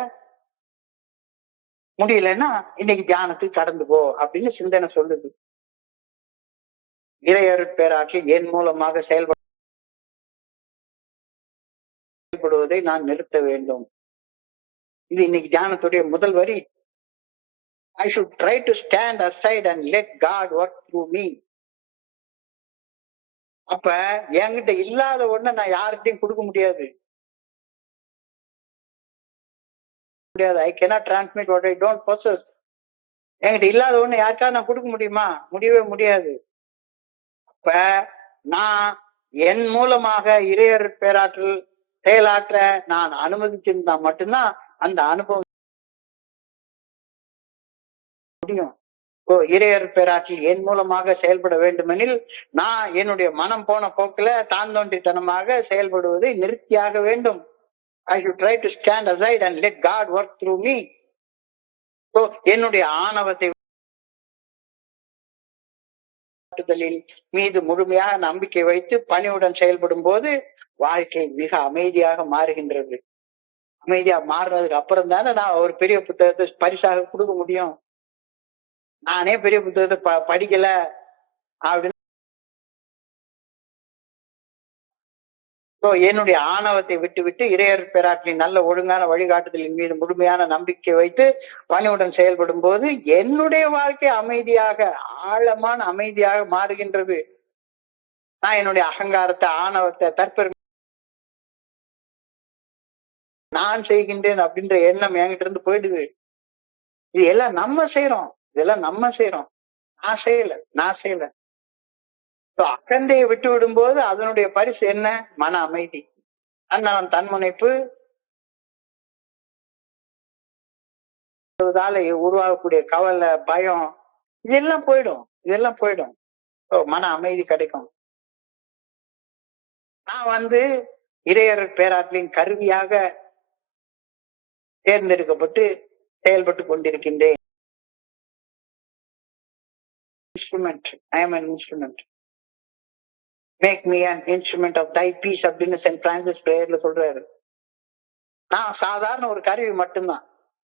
முடியலன்னா இன்னைக்கு தியானத்துக்கு கடந்து போ அப்படின்னு சிந்தனை சொல்லுது. இறையருட் பேராக்கி என் மூலமாக செயல்படுவதை நான் நிறுத்த வேண்டும். இது இன்னைக்கு தியானத்துடைய முதல் வரி. I should try to stand aside and let God work through me. அப்ப என்கிட்ட இல்லாத ஒண்ண நான் யார்கிட்டையும் கொடுக்க முடியாது. I cannot transmit what I don't possess. என்கிட்ட இல்லாத ஒண்ணு யாருக்கா நான் கொடுக்க முடியுமா? முடியவே முடியாது. அப்ப நான் என் மூலமாக இறையருட் பேராற்றல் செயலாற்ற நான் அனுமதிச்சிருந்தா மட்டும்தான் அந்த அனுபவம் முடியும். இறையருட் பேராற்றல் என் மூலமாக செயல்பட வேண்டுமெனில் நான் என்னுடைய மனம் போன போக்குல தாந்தோன்றித்தனமாக செயல்படுவதை நிறுத்தியாக வேண்டும். I should try to stand aside and let God work through me. என்னுடைய ஆணவத்தை மீது முழுமையாக நம்பிக்கை வைத்து பணிவுடன் செயல்படும் போது வாழ்க்கை மிக அமைதியாக மாறுகின்றது. அமைதியா மாறுறதுக்கு அப்புறம் தானே நான் ஒரு பெரிய புத்தகத்தை பரிசாக கொடுக்க முடியும். நானே பெரிய புத்தகத்தை படிக்கல அப்படின்னு என்னுடைய ஆணவத்தை விட்டு இறையருட் பேராற்றலின் நல்ல ஒழுங்கான வழிகாட்டுதலின் மீது முழுமையான நம்பிக்கை வைத்து பணிவுடன் செயல்படும் போது என்னுடைய வாழ்க்கை அமைதியாக ஆழமான அமைதியாக மாறுகின்றது. நான் என்னுடைய அகங்காரத்தை ஆணவத்தை தற்பெருமை நான் செய்கின்றேன் அப்படின்ற எண்ணம் என்கிட்ட இருந்து போயிடுது. இது எல்லாம் நம்ம செய்யறோம். இதெல்லாம் நம்ம செய்யறோம். நான் செய்யல. அகந்தையை விட்டு விடும் போது அதனுடைய பரிசு என்ன? மன அமைதி, தன்னலம், தன்முனைப்பு, உருவாகக்கூடிய கவலை, பயம் இதெல்லாம் போயிடும். மன அமைதி கிடைக்கும். நான் இறையருட் பேராற்றலின் கருவியாக தேர்ந்தெடுக்கப்பட்டு செயல்பட்டு கொண்டிருக்கின்றேன். Instrument. I am an instrument. Make me an instrument of thy peace அப்படின்னு சென்ட் பிரான்சிஸ் பிரேயர்ல சொல்றாரு. நான் சாதாரண ஒரு கருவி மட்டும்தான்.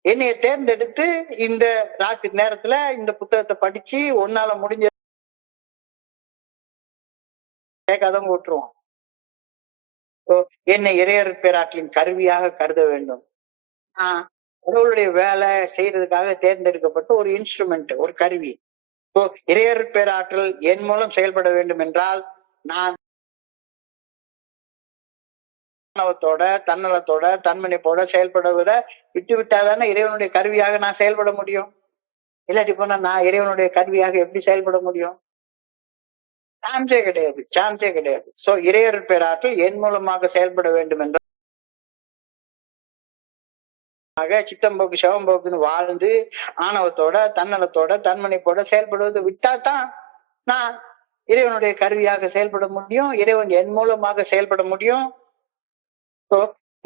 என்னைய தேர்ந்தெடுத்து இந்த ராத்திரி நேரத்துல இந்த புத்தகத்தை படிச்சு ஒன்னால முடிஞ்ச கதம் போட்டுருவோம். என்னை இறையருட் பேராற்றலின் கருவியாக கருத வேண்டும். கடவுளுடைய வேலை செய்யறதுக்காக தேர்ந்தெடுக்கப்பட்ட ஒரு இன்ஸ்ட்ருமெண்ட், ஒரு கருவி. இறையருட் பேராற்றல் என் மூலம் செயல்பட வேண்டும் என்றால் நான் தன்னலத்தோட தன்மனைப்போட செயல்படுவதை விட்டாதானே இறைவனுடைய கருவியாக நான் செயல்பட முடியும். இல்லாட்டி போனா நான் இறைவனுடைய கருவியாக எப்படி செயல்பட முடியும்? சான்ஸே கிடையாது. சோ இறையருட் பேராற்றல் என் மூலமாக செயல்பட வேண்டும் என்றால் சித்தம்போக்கு சிவம்போக்குன்னு வாழ்ந்து ஆணவத்தோட தன்னலத்தோட தன்மனைப்போட செயல்படுவது விட்டாதான் நான் இறைவனுடைய கருவியாக செயல்பட முடியும். இறைவன் என் மூலமாக செயல்பட முடியும்.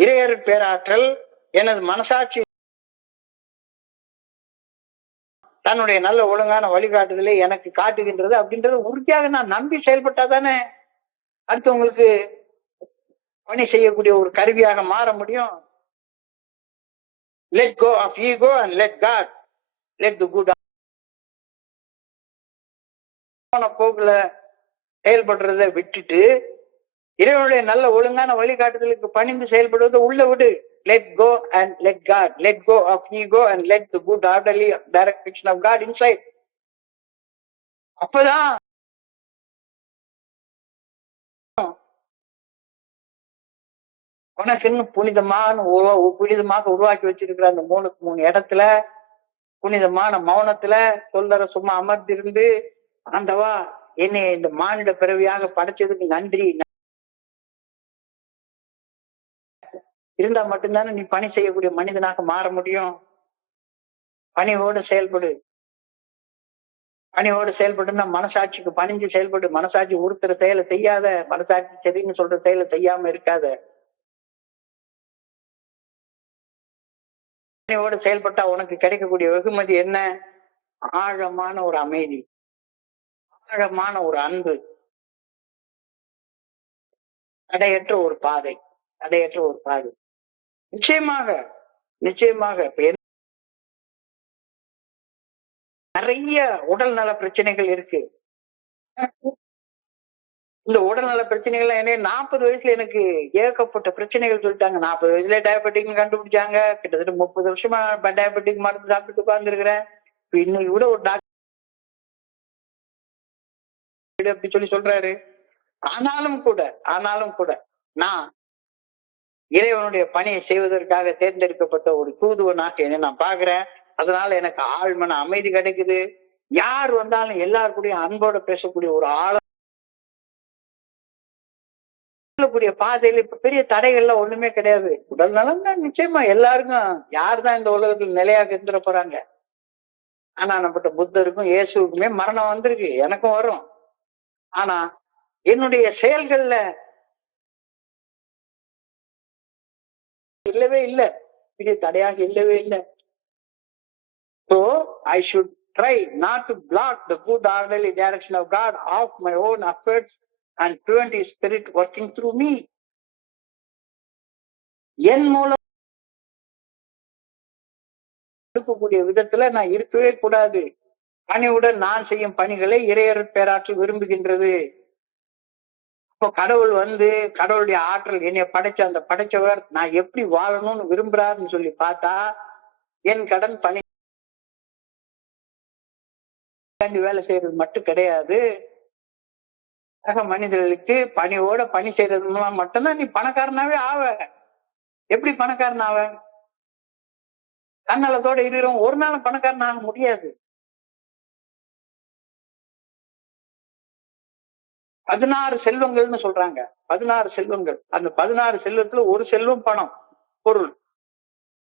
இறையருட் பேராற்றல் எனது மனசாட்சி தன்னுடைய நல்ல ஒழுங்கான வழிகாட்டுதலை எனக்கு காட்டுகின்றது அப்படின்றது உறுதியாக நான் நம்பி செயல்பட்டாதானே அடுத்தவங்களுக்கு பணி செய்யக்கூடிய ஒரு கருவியாக மாற முடியும். Let go of ego and let God, let the good போக்குல செயல்படுறதை விட்டுட்டு இறைவனுடைய நல்ல ஒழுங்கான வழிகாட்டுதலுக்கு பணிந்து செயல்படுவதை உள்ள விடு. Let go and let God, let go of ego and let the good orderly direction of God inside. அப்பதான் உனக்குன்னு புனிதமாக உருவாக்கி வச்சிருக்கிற அந்த 3 இடத்துல புனிதமான மௌனத்துல சொல்லற சும்மா அமர்ந்திருந்து ஆண்டவா என்னை இந்த மானிட பிறவியாக படைச்சதுக்கு நன்றி இருந்தா மட்டும்தானே நீ பணி செய்யக்கூடிய மனிதனாக மாற முடியும். பணிவோடு செயல்படுன்னா மனசாட்சிக்கு பணிஞ்சு செயல்படு. மனசாட்சி உறுத்துற செயலை செய்யாத. மனசாட்சி சரின்னு சொல்ற செயலை செய்யாம இருக்காத. பணிவோடு செயல்பட்டா உனக்கு கிடைக்கக்கூடிய வெகுமதி என்ன? ஆழமான ஒரு அமைதி, ஆழமான ஒரு அன்பு, தடையற்ற ஒரு பாதை. நிச்சயமாக இப்ப நிறைய உடல் நல பிரச்சனைகள் இருக்கு. இந்த உடல்நல பிரச்சனைகள் என்ன 40 வயசுல எனக்கு ஏகப்பட்ட பிரச்சனைகள் சொல்லிட்டாங்க. 40 வயசுல டயபெட்டிக் கண்டுபிடிச்சாங்க. கிட்டத்தட்ட 30 வருஷமா டயபெட்டிக் மருந்து சாப்பிட்டு உட்கார்ந்து இருக்கிறேன். இன்னைக்கு கூட ஒரு டாக்டர் அப்படி சொல்லி சொல்றாரு. ஆனாலும் கூட நான் இறைவனுடைய பணியை செய்வதற்காக தேர்ந்தெடுக்கப்பட்ட ஒரு தூதுவனாக என்னை நான் பாக்குறேன். அதனால எனக்கு ஆழ்மன அமைதி கிடைக்குது. யார் வந்தாலும் எல்லாருக்கூடயும் அன்போட பேசக்கூடிய ஒரு ஆழ கூடிய பாதையில இப்ப பெரிய தடைகள்லாம் ஒண்ணுமே கிடையாது. உடல் நலம்னா நிச்சயமா எல்லாருக்கும் யாருதான் இந்த உலகத்துல நிலையாக இருந்துட போறாங்க. ஆனா நம்மகிட்ட புத்தருக்கும் இயேசுக்குமே மரணம் வந்திருக்கு, எனக்கும் வரும். ஆனா என்னுடைய செயல்கள்ல இல்லவே இல்லை, பெரிய தடையாக இல்லவே இல்லை. So I should try not to block the good orderly direction of God of my own efforts and prevent His Spirit working through me. என் மூலம் இருக்கக்கூடிய விதத்துல நான் இருக்கவே கூடாது. பணிவுடன் நான் செய்யும் பணிகளை இறையருட் பேராற்றல் விரும்புகின்றது. இப்போ கடவுள் கடவுளுடைய ஆற்றல் என்னை படைச்ச அந்த படைச்சவர் நான் எப்படி வாழணும்னு விரும்புறாருன்னு சொல்லி பார்த்தா, என் கடன் பணி வேலை செய்யறது மட்டும் கிடையாது. மனிதர்களுக்கு பணியோட பணி செய்யறது மூலம் மட்டும்தான் நீ பணக்காரனாவே ஆவ. எப்படி பணக்காரன் ஆவ? தன்னலத்தோட இருக்கிறோம், ஒரு நாளும் பணக்காரன் ஆக முடியாது. 16 செல்வங்கள்னு சொல்றாங்க. 16 செல்வங்கள். அந்த 16 செல்வத்துல ஒரு செல்வம் பணம், பொருள்.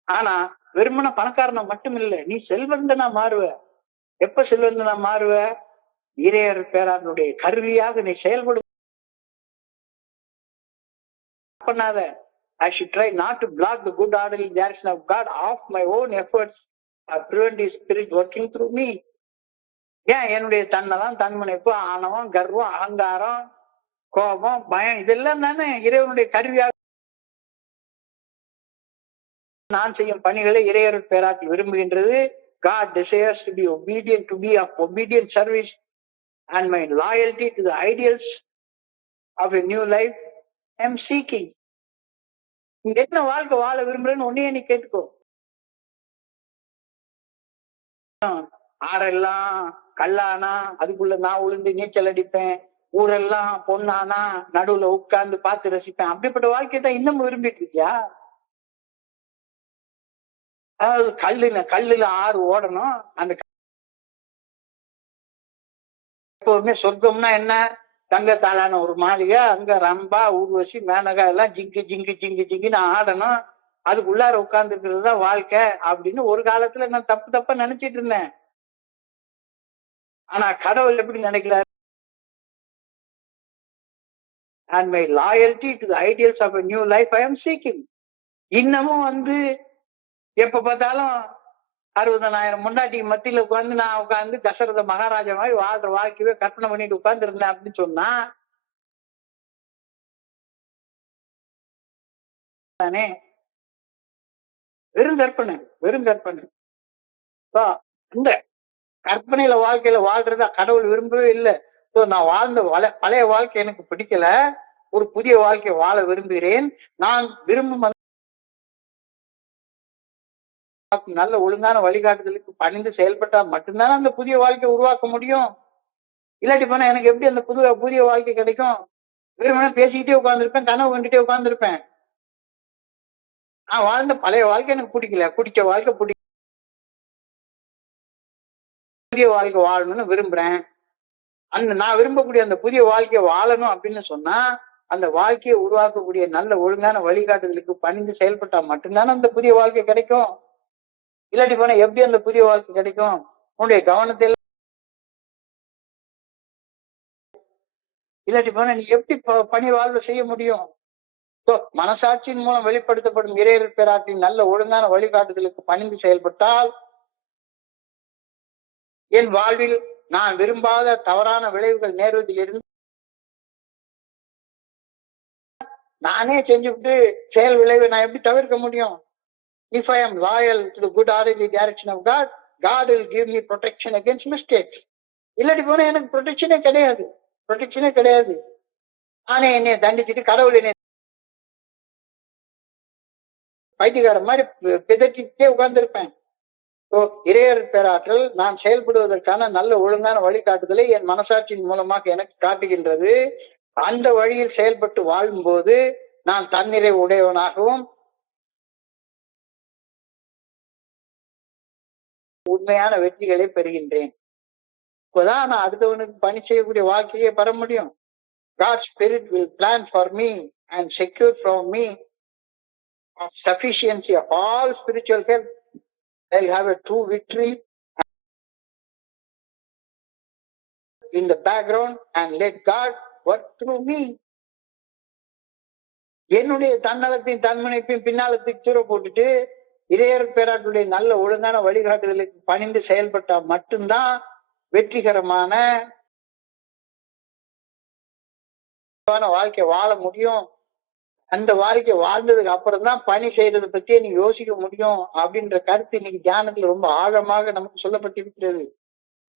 ஆனா வெறுமன பணக்காரனா மட்டும் இல்ல, நீ செல்வந்தனா மாறுவ. எப்ப செல்வந்தனா மாறுவ? இறையர் பேராருடைய கருவியாக நீ செயல்படும். பண்ணாத. I should try not to block the good orderly direction of God of my own efforts or prevent His Spirit working through me. ஏன் என்னுடைய தன்னலம், தன்முனைப்பு, ஆணவம், கர்வம், அகங்காரம், கோபம், பயம் இதெல்லாம் தானே இறைவனுடைய கருவியாக நான் செய்யும் பணிகளை இறையருட் பேராற்றல் விரும்புகின்றது. God desires to be obedient, to be of obedient service, and my loyalty to the ideals of a new life I am seeking. நீ என்ன வாழ்க்கை வாழ விரும்புறேன்னு உன்னையே நீ கேட்டுக்கோ. ஆறெல்லாம் கல்லானா அதுக்குள்ள நான் உளுந்து நீச்சல் அடிப்பேன், ஊரெல்லாம் பொண்ணானா நடுவுல உட்கார்ந்து பார்த்து ரசிப்பேன், அப்படிப்பட்ட வாழ்க்கையை தான் இன்னும் விரும்பிட்டு இருக்கியா? அதாவது கல்லுல ஆறு ஓடணும். அந்த எப்பவுமே சொர்க்கம்னா என்ன? தங்கத்தாலான ஒரு மாளிகை, அங்க ரம்பா, ஊர்வசி, மேனகா எல்லாம் ஜிங்கு ஜிங்கு ஜிங்கு ஜிங்குன்னு ஆடணும், அதுக்குள்ளார உட்கார்ந்து இருக்கிறதுதான் வாழ்க்கை அப்படின்னு ஒரு காலத்துல நான் தப்பா நினைச்சிட்டு இருந்தேன். ஆனா கடவுள் எப்படி நினைக்கிறாரு? And my loyalty to the ideals of a new life I am seeking. இன்னமும் எப்ப பார்த்தாலும் 60,000 முன்னாடி மத்தியில நான் உட்கார்ந்து தசரத மகாராஜா மாதிரி வாழ்ற வாழ்க்கையவே கற்பனை பண்ணிட்டு உட்கார்ந்து இருந்தேன் அப்படின்னு சொன்னா தானே வெறும் கற்பனை. இந்த கற்பனையில வாழ்க்கையில வாழ்றதா கடவுள் விரும்பவே இல்லை. நான் வாழ்ந்த பழைய வாழ்க்கை எனக்கு பிடிக்கல, ஒரு புதிய வாழ்க்கையை வாழ விரும்புகிறேன். நான் விரும்பும் நல்ல ஒழுங்கான வழிகாட்டுதலுக்கு பணிந்து செயல்பட்டா மட்டும்தானே அந்த புதிய வாழ்க்கையை உருவாக்க முடியும். இல்லாட்டி போனா எனக்கு எப்படி அந்த புதிய வாழ்க்கை கிடைக்கும்? வெறுமனே பேசிக்கிட்டே உட்கார்ந்துருப்பேன், கனவு கண்டுட்டே உட்கார்ந்துருப்பேன். நான் வாழ்ந்த பழைய வாழ்க்கை எனக்கு பிடிக்கல, பிடிச்ச வாழ்க்கை புதிய வாழ்க்கை வாழணும்னு விரும்புறேன். நான் விரும்பக்கூடிய அந்த புதிய வாழ்க்கையை வாழணும் அப்படின்னு சொன்னா அந்த வாழ்க்கையை உருவாக்கக்கூடிய நல்ல ஒழுங்கான வழிகாட்டுதலுக்கு பணிந்து செயல்பட்டா மட்டும்தானே அந்த புதிய வாழ்க்கை கிடைக்கும். இல்லாட்டி போனா எப்படி அந்த புதிய வாழ்க்கை கிடைக்கும்? உன்னுடைய கவனத்தை இல்லாட்டி போனா நீ எப்படி பணி வாழ்வு செய்ய முடியும்? மனசாட்சியின் மூலம் வெளிப்படுத்தப்படும் இறையருட் பேராற்றின் நல்ல ஒழுங்கான வழிகாட்டுதலுக்கு பணிந்து செயல்பட்டால் என் வாழ்வில் நான் விரும்பாத தவறான விளைவுகள் நேர்வதிலிருந்து நானே செஞ்சுவிட்டு செயல் விளைவை நான் எப்படி தவிர்க்க முடியும்? If I am loyal to the good orderly direction of God, God will give me protection against mistakes. இல்லாட்டி போனா எனக்கு ப்ரொடெக்ஷனே கிடையாது. நானே என்னைய தண்டிச்சுட்டு கடவுள் என்னை பைத்தியக்கார மாதிரி பிதற்றிட்டே உட்கார்ந்துருப்பேன். இறையர் பேராற்றல் நான் செயல்படுவதற்கான நல்ல ஒழுங்கான வழிகாட்டுதலை என் மனசாட்சியின் மூலமாக எனக்கு காட்டுகின்றது. அந்த வழியில் செயல்பட்டு வாழும்போது நான் தன்னிறைவு உடையவனாகவும் உண்மையான வெற்றிகளை பெறுகின்றேன். இப்போதான் நான் அடுத்தவனுக்கு பணி செய்யக்கூடிய வாழ்க்கையை பெற முடியும். God's spirit will plan for me and secure from me of sufficiency of all spiritual help. I'll have a true victory in the background and let God work through me. என்னுடைய தன்னலத்தையும் தன்முனைப்பையும் பின்னாலத்துக்கு தூர போட்டுட்டு இறையர் பேராட்டுடைய நல்ல ஒழுங்கான வழிகாட்டுதலுக்கு பணிந்து செயல்பட்டா மட்டும்தான் வெற்றிகரமான வாழ்க்கை வாழ முடியும். அந்த வாழ்க்கை வாழ்ந்ததுக்கு அப்புறம் தான் பணி செய்யறதை பத்தியே நீ யோசிக்க முடியும் அப்படின்ற கருத்து இன்னைக்கு தியானத்துல ரொம்ப ஆழமாக நமக்கு சொல்லப்பட்டிருக்கிறது.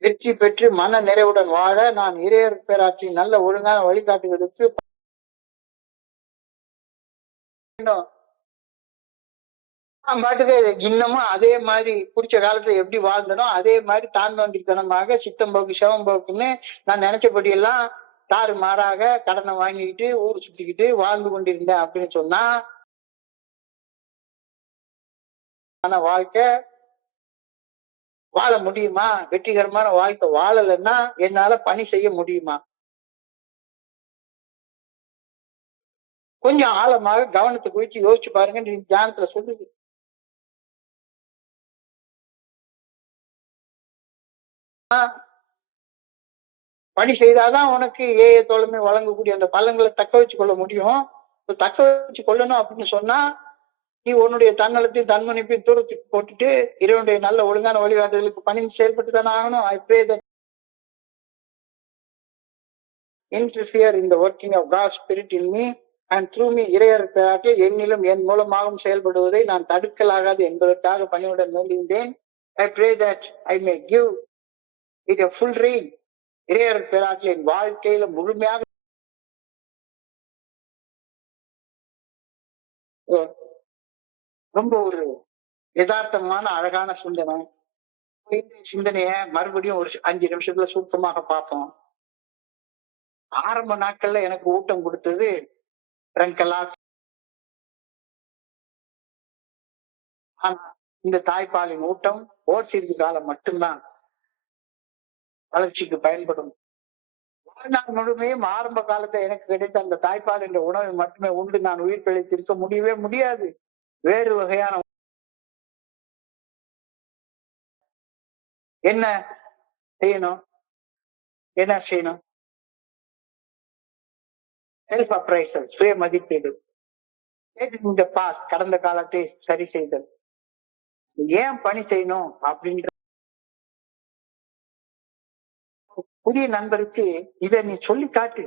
வெற்றி பெற்று மன நிறைவுடன் வாழ நான் இறையர் பேராற்றின் நல்ல ஒழுங்கான வழிகாட்டுதலுக்கு பாட்டுக்கு இன்னமும் அதே மாதிரி குறிச்ச காலத்துல எப்படி வாழ்ந்தனோ அதே மாதிரி தாந்தோண்டித்தனமாக சித்தம்போக்கு சிவம்போக்குன்னு நான் நினைச்சபடி எல்லாம் தாறு மாறாக கடனை வாங்கிக்கிட்டு ஊர் சுத்திக்கிட்டு வாழ்ந்து கொண்டிருந்தேன் அப்படின்னு சொன்னா வாழ்க்கை வாழ முடியுமா? வெற்றிகரமான வாழ்க்கை வாழலைன்னா என்னால பணி செய்ய முடியுமா? கொஞ்சம் ஆழமாக கவனத்தை குறிச்சு யோசிச்சு பாருங்க. தியானத்துல சொல்லுது. பணி செய்தாதான் உனக்கு தோழமை வழங்கக்கூடிய அந்த பலன்களை தக்க வச்சு கொள்ள முடியும். தக்க வச்சு கொள்ளணும் அப்படின்னு சொன்னா நீ உன்னுடைய தன்னலத்தையும் தன்முனைப்பையும் தூரத்துக்கு போட்டுட்டு இறைவனுடைய நல்ல ஒழுங்கான வழிகாட்டுதலுக்கு பணிந்து செயல்பட்டு தானே ஆகணும். I pray that interfere in the working of God's spirit in me and through me. இறையர் பேராற்றல் என்னிலும் என் மூலமாகவும் செயல்படுவதை நான் தடுக்கலாகாது என்பதற்காக பணியுடன் வேண்டுகின்றேன். I pray that I may give it a full reign. இறையர் பேராற்றலின் வாழ்க்கையில முழுமையாக ரொம்ப ஒரு யதார்த்தமான அழகான சிந்தனை. சிந்தனைய மறுபடியும் ஒரு 5 நிமிஷத்துல சுருக்கமாக பார்ப்போம். ஆரம்ப நாட்கள்ல எனக்கு ஊட்டம் கொடுத்தது இந்த தாய்ப்பாலின் ஊட்டம் ஓர் சிறிது காலம் மட்டும்தான் வளர்ச்சிக்கு பயன்படும். வாழ்நாள் முழுமையும் ஆரம்ப காலத்துல எனக்கு கிடைத்த அந்த தாய்ப்பால் என்ற உணவை மட்டுமே உண்டு நான் உயிர் பிழைத்திருக்க முடியவே முடியாது. வேறு வகையான என்ன செய்யணும்? செல்ஃப் அப்ரைசல், சுய மதிப்பீடு. இந்த பாஸ் கடந்த காலத்தை சரி செய்தல். ஏன் பணி செய்யணும் அப்படின்ற புதிய நண்பருக்கு இதை நீ சொல்லி காட்டு.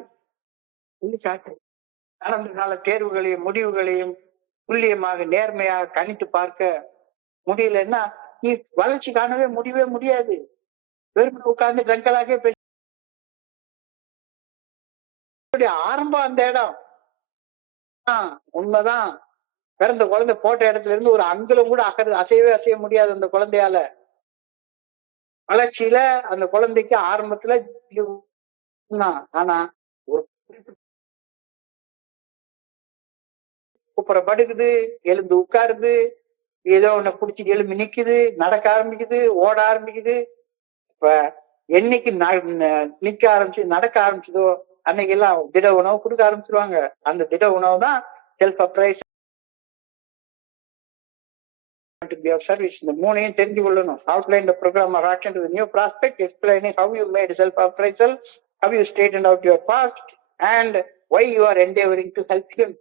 கடந்த கால தேர்வுகளையும் முடிவுகளையும் துல்லியமாக நேர்மையாக கணித்து பார்க்க முடியலன்னா நீ வளர்ச்சி காணவே முடியாது. வெறும் உட்கார்ந்து ட்ரங்கலாக பேச ஆரம்பம் அந்த இடம். உண்மைதான். பிறந்த குழந்தை போட்ட இடத்துல இருந்து ஒரு அங்குலம் கூட அசைய முடியாது அந்த குழந்தையால. வளர்ச்சியில அந்த குழந்தைக்கு ஆரம்பத்துல ஆனா ஒரு படுக்குது, எழுந்து உட்காருது, ஏதோ ஒண்ணு புடிச்சிட்டு எழும்பி நிக்குது, நடக்க ஆரம்பிக்குது, ஓட ஆரம்பிக்குது. இப்ப என்னைக்கு நிக்க ஆரம்பிச்சு நடக்க ஆரம்பிச்சதோ அன்னைக்கு எல்லாம் திட உணவு கொடுக்க ஆரம்பிச்சிருவாங்க. அந்த திட உணவு தான் செல்ஃப் அப்ரைசல் சர்வீஸ். இந்த மூணையும் தெரிஞ்சு கொள்ளணும். Outline the program of action to the new prospect, explaining how you made self appraisal, how you straightened out your past, and why you are endeavoring to help him.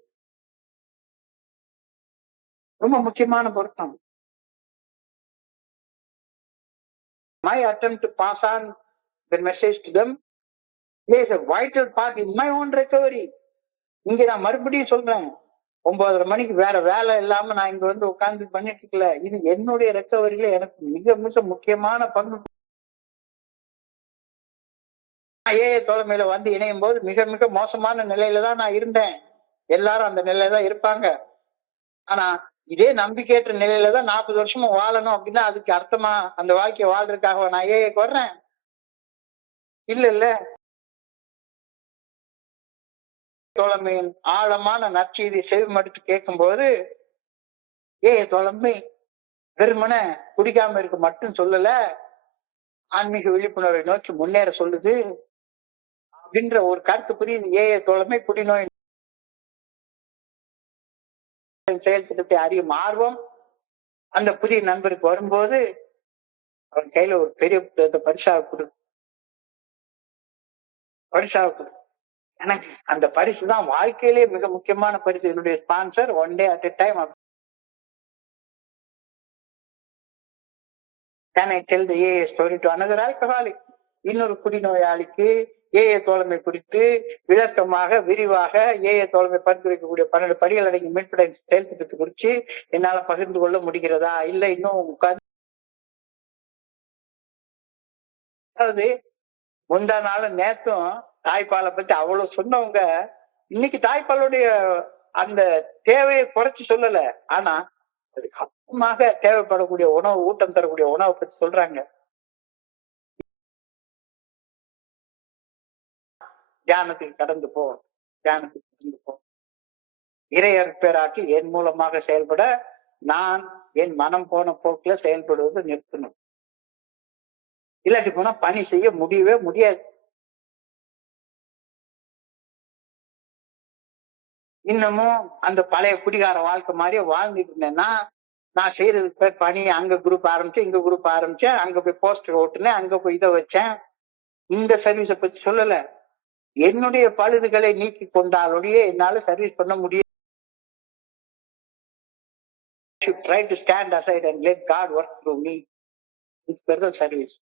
ரொம்ப முக்கியமான பொருத்தம். My attempt to pass on the message to them plays a vital part in my own recovery. இங்க நான் மறுபடியும் சொல்றேன், 9:30 மணிக்கு வேற வேலை இல்லாம நான் இங்க வந்து உட்கார்ந்து பண்ணிட்டு இருக்கல. இது என்னுடைய ரெக்கவரியில எனக்கு மிக மிக முக்கியமான பங்கு. ஏஏ தோழமையில வந்து இணையும் போது மிக மிக மோசமான நிலையில தான் நான் இருந்தேன். எல்லாரும் அந்த நிலையில தான் இருப்பாங்க. ஆனா இதே நம்பிக்கையற்ற நிலையில தான் 40 வருஷமும் வாழணும் அப்படின்னா அதுக்கு அர்த்தமா அந்த வாழ்க்கையை வாழ்றதுக்காக நான் ஏஏக்கு வர்றேன்? இல்ல இல்ல. தோழமையின் ஆழமான நற்செய்தி செவிமடுத்து கேட்கும்போது ஏஏ தோழமை வெறுமன குடிக்காம இருக்க மட்டும் சொல்லல, ஆன்மீக விழிப்புணர்வை நோக்கி முன்னேற சொல்லுது அப்படின்ற ஒரு கருத்து புரியுது. ஏஏ தோழமை குடிநோய் செயல் திட்டத்தை அறியும் ஆர்வம் அந்த புதிய நண்பருக்கு வரும்போது அவன் கையில ஒரு பெரிய புத்தகத்தை பரிசாக கொடு. எனக்கு அந்த பரிசு தான் வாழ்க்கையிலேயே மிக முக்கியமான பரிசு. என்னுடைய sponsor one day at a time. Can I tell the AA story to another alcoholic? இன்னொரு குடிநோயாளிக்கு ஏஏ தோழமை குறித்து விளக்கமாக விரிவாக ஏஏ தோழமை பரிந்துரைக்கக்கூடிய 12 படிகள் அடங்கிய மீட்படை செயல் திட்டத்தை குறித்து என்னால பகிர்ந்து கொள்ள முடிகிறதா? இல்ல இன்னும் உட்கார்ந்து அதாவது முந்தா நாளும் நேத்தும் தாய்ப்பாலை பத்தி அவ்வளவு சொன்னவங்க இன்னைக்கு தாய்ப்பாலுடைய அந்த தேவையை குறைச்சு சொல்லல. ஆனா அதுக்கு அப்புறமாக தேவைப்படக்கூடிய உணவு, ஊட்டம் தரக்கூடிய உணவை பத்தி சொல்றாங்க. தியானத்துக்கு கடந்து போ. இறையர் பேராக்கி என் மூலமாக செயல்பட நான் என் மனம் போன போக்குல செயல்படுவது நிறுத்தணும். இல்லாட்டி போனா பணி செய்ய முடியவே முடியாது. இன்னமும் அந்த பழைய குடிகார வாழ்க்கை மாதிரியே வாழ்ந்துட்டு இருந்தேன்னா நான் செய்யறதுக்கு பேர் பணி. அங்க குரூப் ஆரம்பிச்சேன், இங்க குரூப் ஆரம்பிச்சேன், அங்க போய் போஸ்டர் ஓட்டுனேன், அங்க போய் இதை வச்சேன். இந்த சர்வீஸை பத்தி சொல்லல. என்னுடைய பழுதுகளை நீக்கி கொண்டாலோடைய என்னால சர்வீஸ் பண்ண முடியும். Try to stand aside and let God work through me. Service.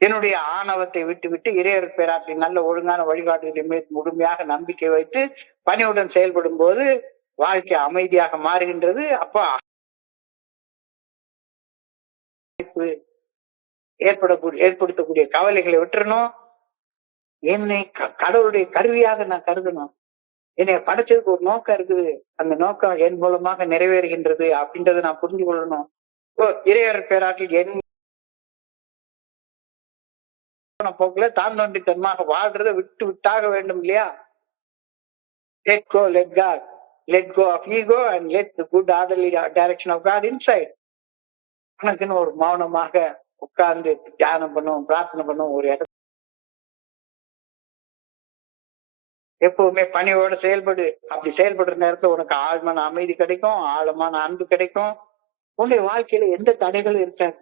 என்னுடைய ஆணவத்தை விட்டு இறையர் பேராற்றின் நல்ல ஒழுங்கான வழிகாட்டுதலின் மீது முழுமையாக நம்பிக்கை வைத்து பணியுடன் செயல்படும் போது வாழ்க்கை அமைதியாக மாறுகின்றது. அப்ப ஏற்படுத்தக்கூடிய கவலைகளை விட்டுறணும். என்னை கடவுளுடைய கருவியாக நான் கருதணும். என்னை படைச்சதுக்கு ஒரு நோக்கம் இருக்குது. அந்த நோக்கம் என் மூலமாக நிறைவேறுகின்றது அப்படின்றத நான் புரிஞ்சு கொள்ளணும். இறையர் பேராற்றில் என் போக்குல தான் தோன்றித்தனமாக வாழ்றதை விட்டாக வேண்டும் இல்லையா? Let go, let God. Let go of ego and let the good orderly direction of God inside. உனக்குன்னு ஒரு மௌனமாக உட்கார்ந்து தியானம் பண்ணுவோம், பிரார்த்தனை பண்ணுவோம். ஒரு இடத்துல எப்பவுமே பணியோட செயல்படு. அப்படி செயல்படுற நேரத்துல உனக்கு ஆழமான அமைதி கிடைக்கும், ஆழமான அன்பு கிடைக்கும். உன்னுடைய வாழ்க்கையில எந்த தடைகளும் இருக்காது.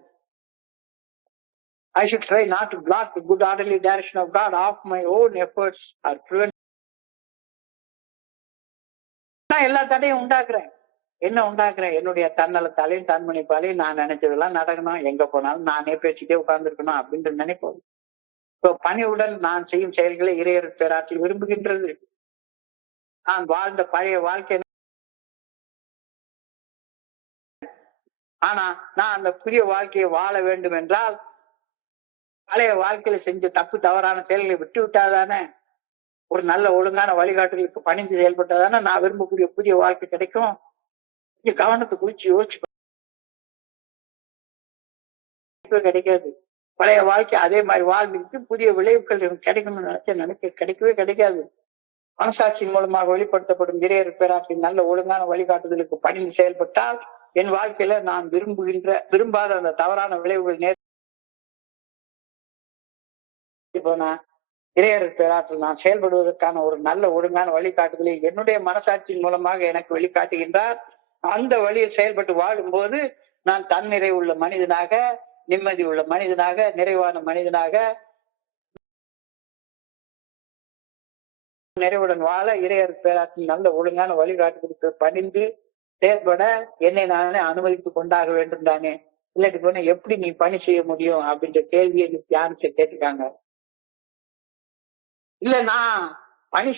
I should try not to block the good orderly direction of God off my own efforts or prevent. நான் எல்லா தடையும் உண்டாக்குறேன். என்ன உண்டாக்குறேன்? என்னுடைய தன்னலத்தாலையும் தன்மணிப்பாலையும் நான் நினைச்சதெல்லாம் நடக்கணும், எங்க போனாலும் நானே பேசிட்டே உட்கார்ந்துருக்கணும் அப்படின்ற நினைப்போம். இப்போ பணியுடன் நான் செய்யும் செயல்களை இறையர் பேராற்றில் விரும்புகின்றது. நான் வாழ்ந்த பழைய வாழ்க்கை. ஆனா நான் அந்த புதிய வாழ்க்கையை வாழ வேண்டும் என்றால் பழைய வாழ்க்கையில செஞ்ச தப்பு தவறான செயல்களை விட்டு விட்டாதானே, ஒரு நல்ல ஒழுங்கான வழிகாட்டுகளுக்கு பணிந்து செயல்பட்டாதானே நான் விரும்பக்கூடிய புதிய வாழ்க்கை கிடைக்கும். இங்க கவனத்தை குறிச்சு யோசிச்சு கிடைக்காது. பழைய வாழ்க்கை அதே மாதிரி வாழ்ந்துட்டு புதிய விளைவுகள் கிடைக்கணும்னு நினைக்க கிடைக்கவே கிடைக்காது. மனசாட்சியின் மூலமாக வெளிப்படுத்தப்படும் இறையர் பேராற்றின் நல்ல ஒழுங்கான வழிகாட்டுதலுக்கு பணிந்து செயல்பட்டால் என் வாழ்க்கையில நான் விரும்பாத அந்த தவறான விளைவுகள் போனா இறையர் பேராற்றில் நான் செயல்படுவதற்கான ஒரு நல்ல ஒழுங்கான வழிகாட்டுதலை என்னுடைய மனசாட்சியின் மூலமாக எனக்கு வெளிக்காட்டுகின்றார். அந்த வழியில் செயல்பட்டு வாழும்போது நான் தன்னிறைவு உள்ள மனிதனாக, நிம்மதி உள்ள மனிதனாக, நிறைவான மனிதனாக, நிறைவுடன் வாழ இறையர் பேராற்றின் நல்ல ஒழுங்கான வழிகாட்டுதலுக்கு பணிந்து செயல்பட என்னை நானே அனுமதித்துக் கொண்டாக வேண்டும் தானே. இல்லாட்டி போனா எப்படி நீ பணி செய்ய முடியும் அப்படின்ற கேள்வியை நீ தியானத்தை கேட்டுக்காங்க. இல்ல நான் பணி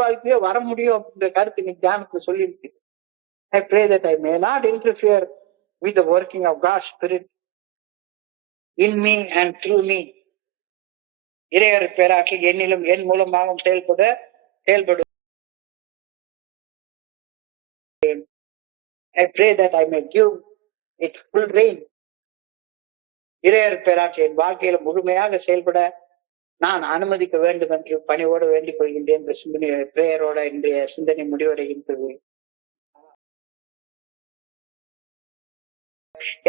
வாழ்க்கையோ வர முடியும் அப்படின்ற கருத்து இன்னைக்கு தியானத்துல சொல்லியிருக்கு. I pray that I may not interfere with the working of God's Spirit in me and through me. இறையர் பேராற்றல் என்னிலும் என் மூலமாகவும் செயல்படு. I pray that I may give it full reign. இறையர் பேராற்றல் என் வாழ்க்கையில முழுமையாக செயல்பட நான் அனுமதிக்க வேண்டும் என்று பணிவோடு வேண்டிக் கொள்கின்றேன். இந்த சிந்தனை பிரேயரோட இன்றைய சிந்தனை முடிவடைகின்றது.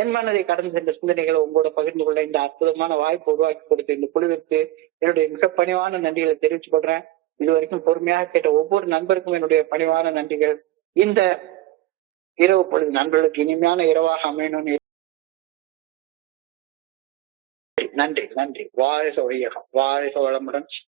என் மனதை கடந்து சென்ற சிந்தனைகளை உங்களோட பகிர்ந்து கொள்ள இந்த அற்புதமான வாய்ப்பு உருவாக்கி கொடுத்த இந்த குழுவிற்கு என்னுடைய மிக பணிவான நன்றிகளை தெரிவித்துக் கொள்றேன். இதுவரைக்கும் பொறுமையாக கேட்ட ஒவ்வொரு நண்பருக்கும் என்னுடைய பணிவான நன்றிகள். இந்த இரவு பொழுது நண்பர்களுக்கு இனிமையான இரவாக அமையணும்னு நன்றி. வாழ்க வையகம், வாழ்க வளமுடன்.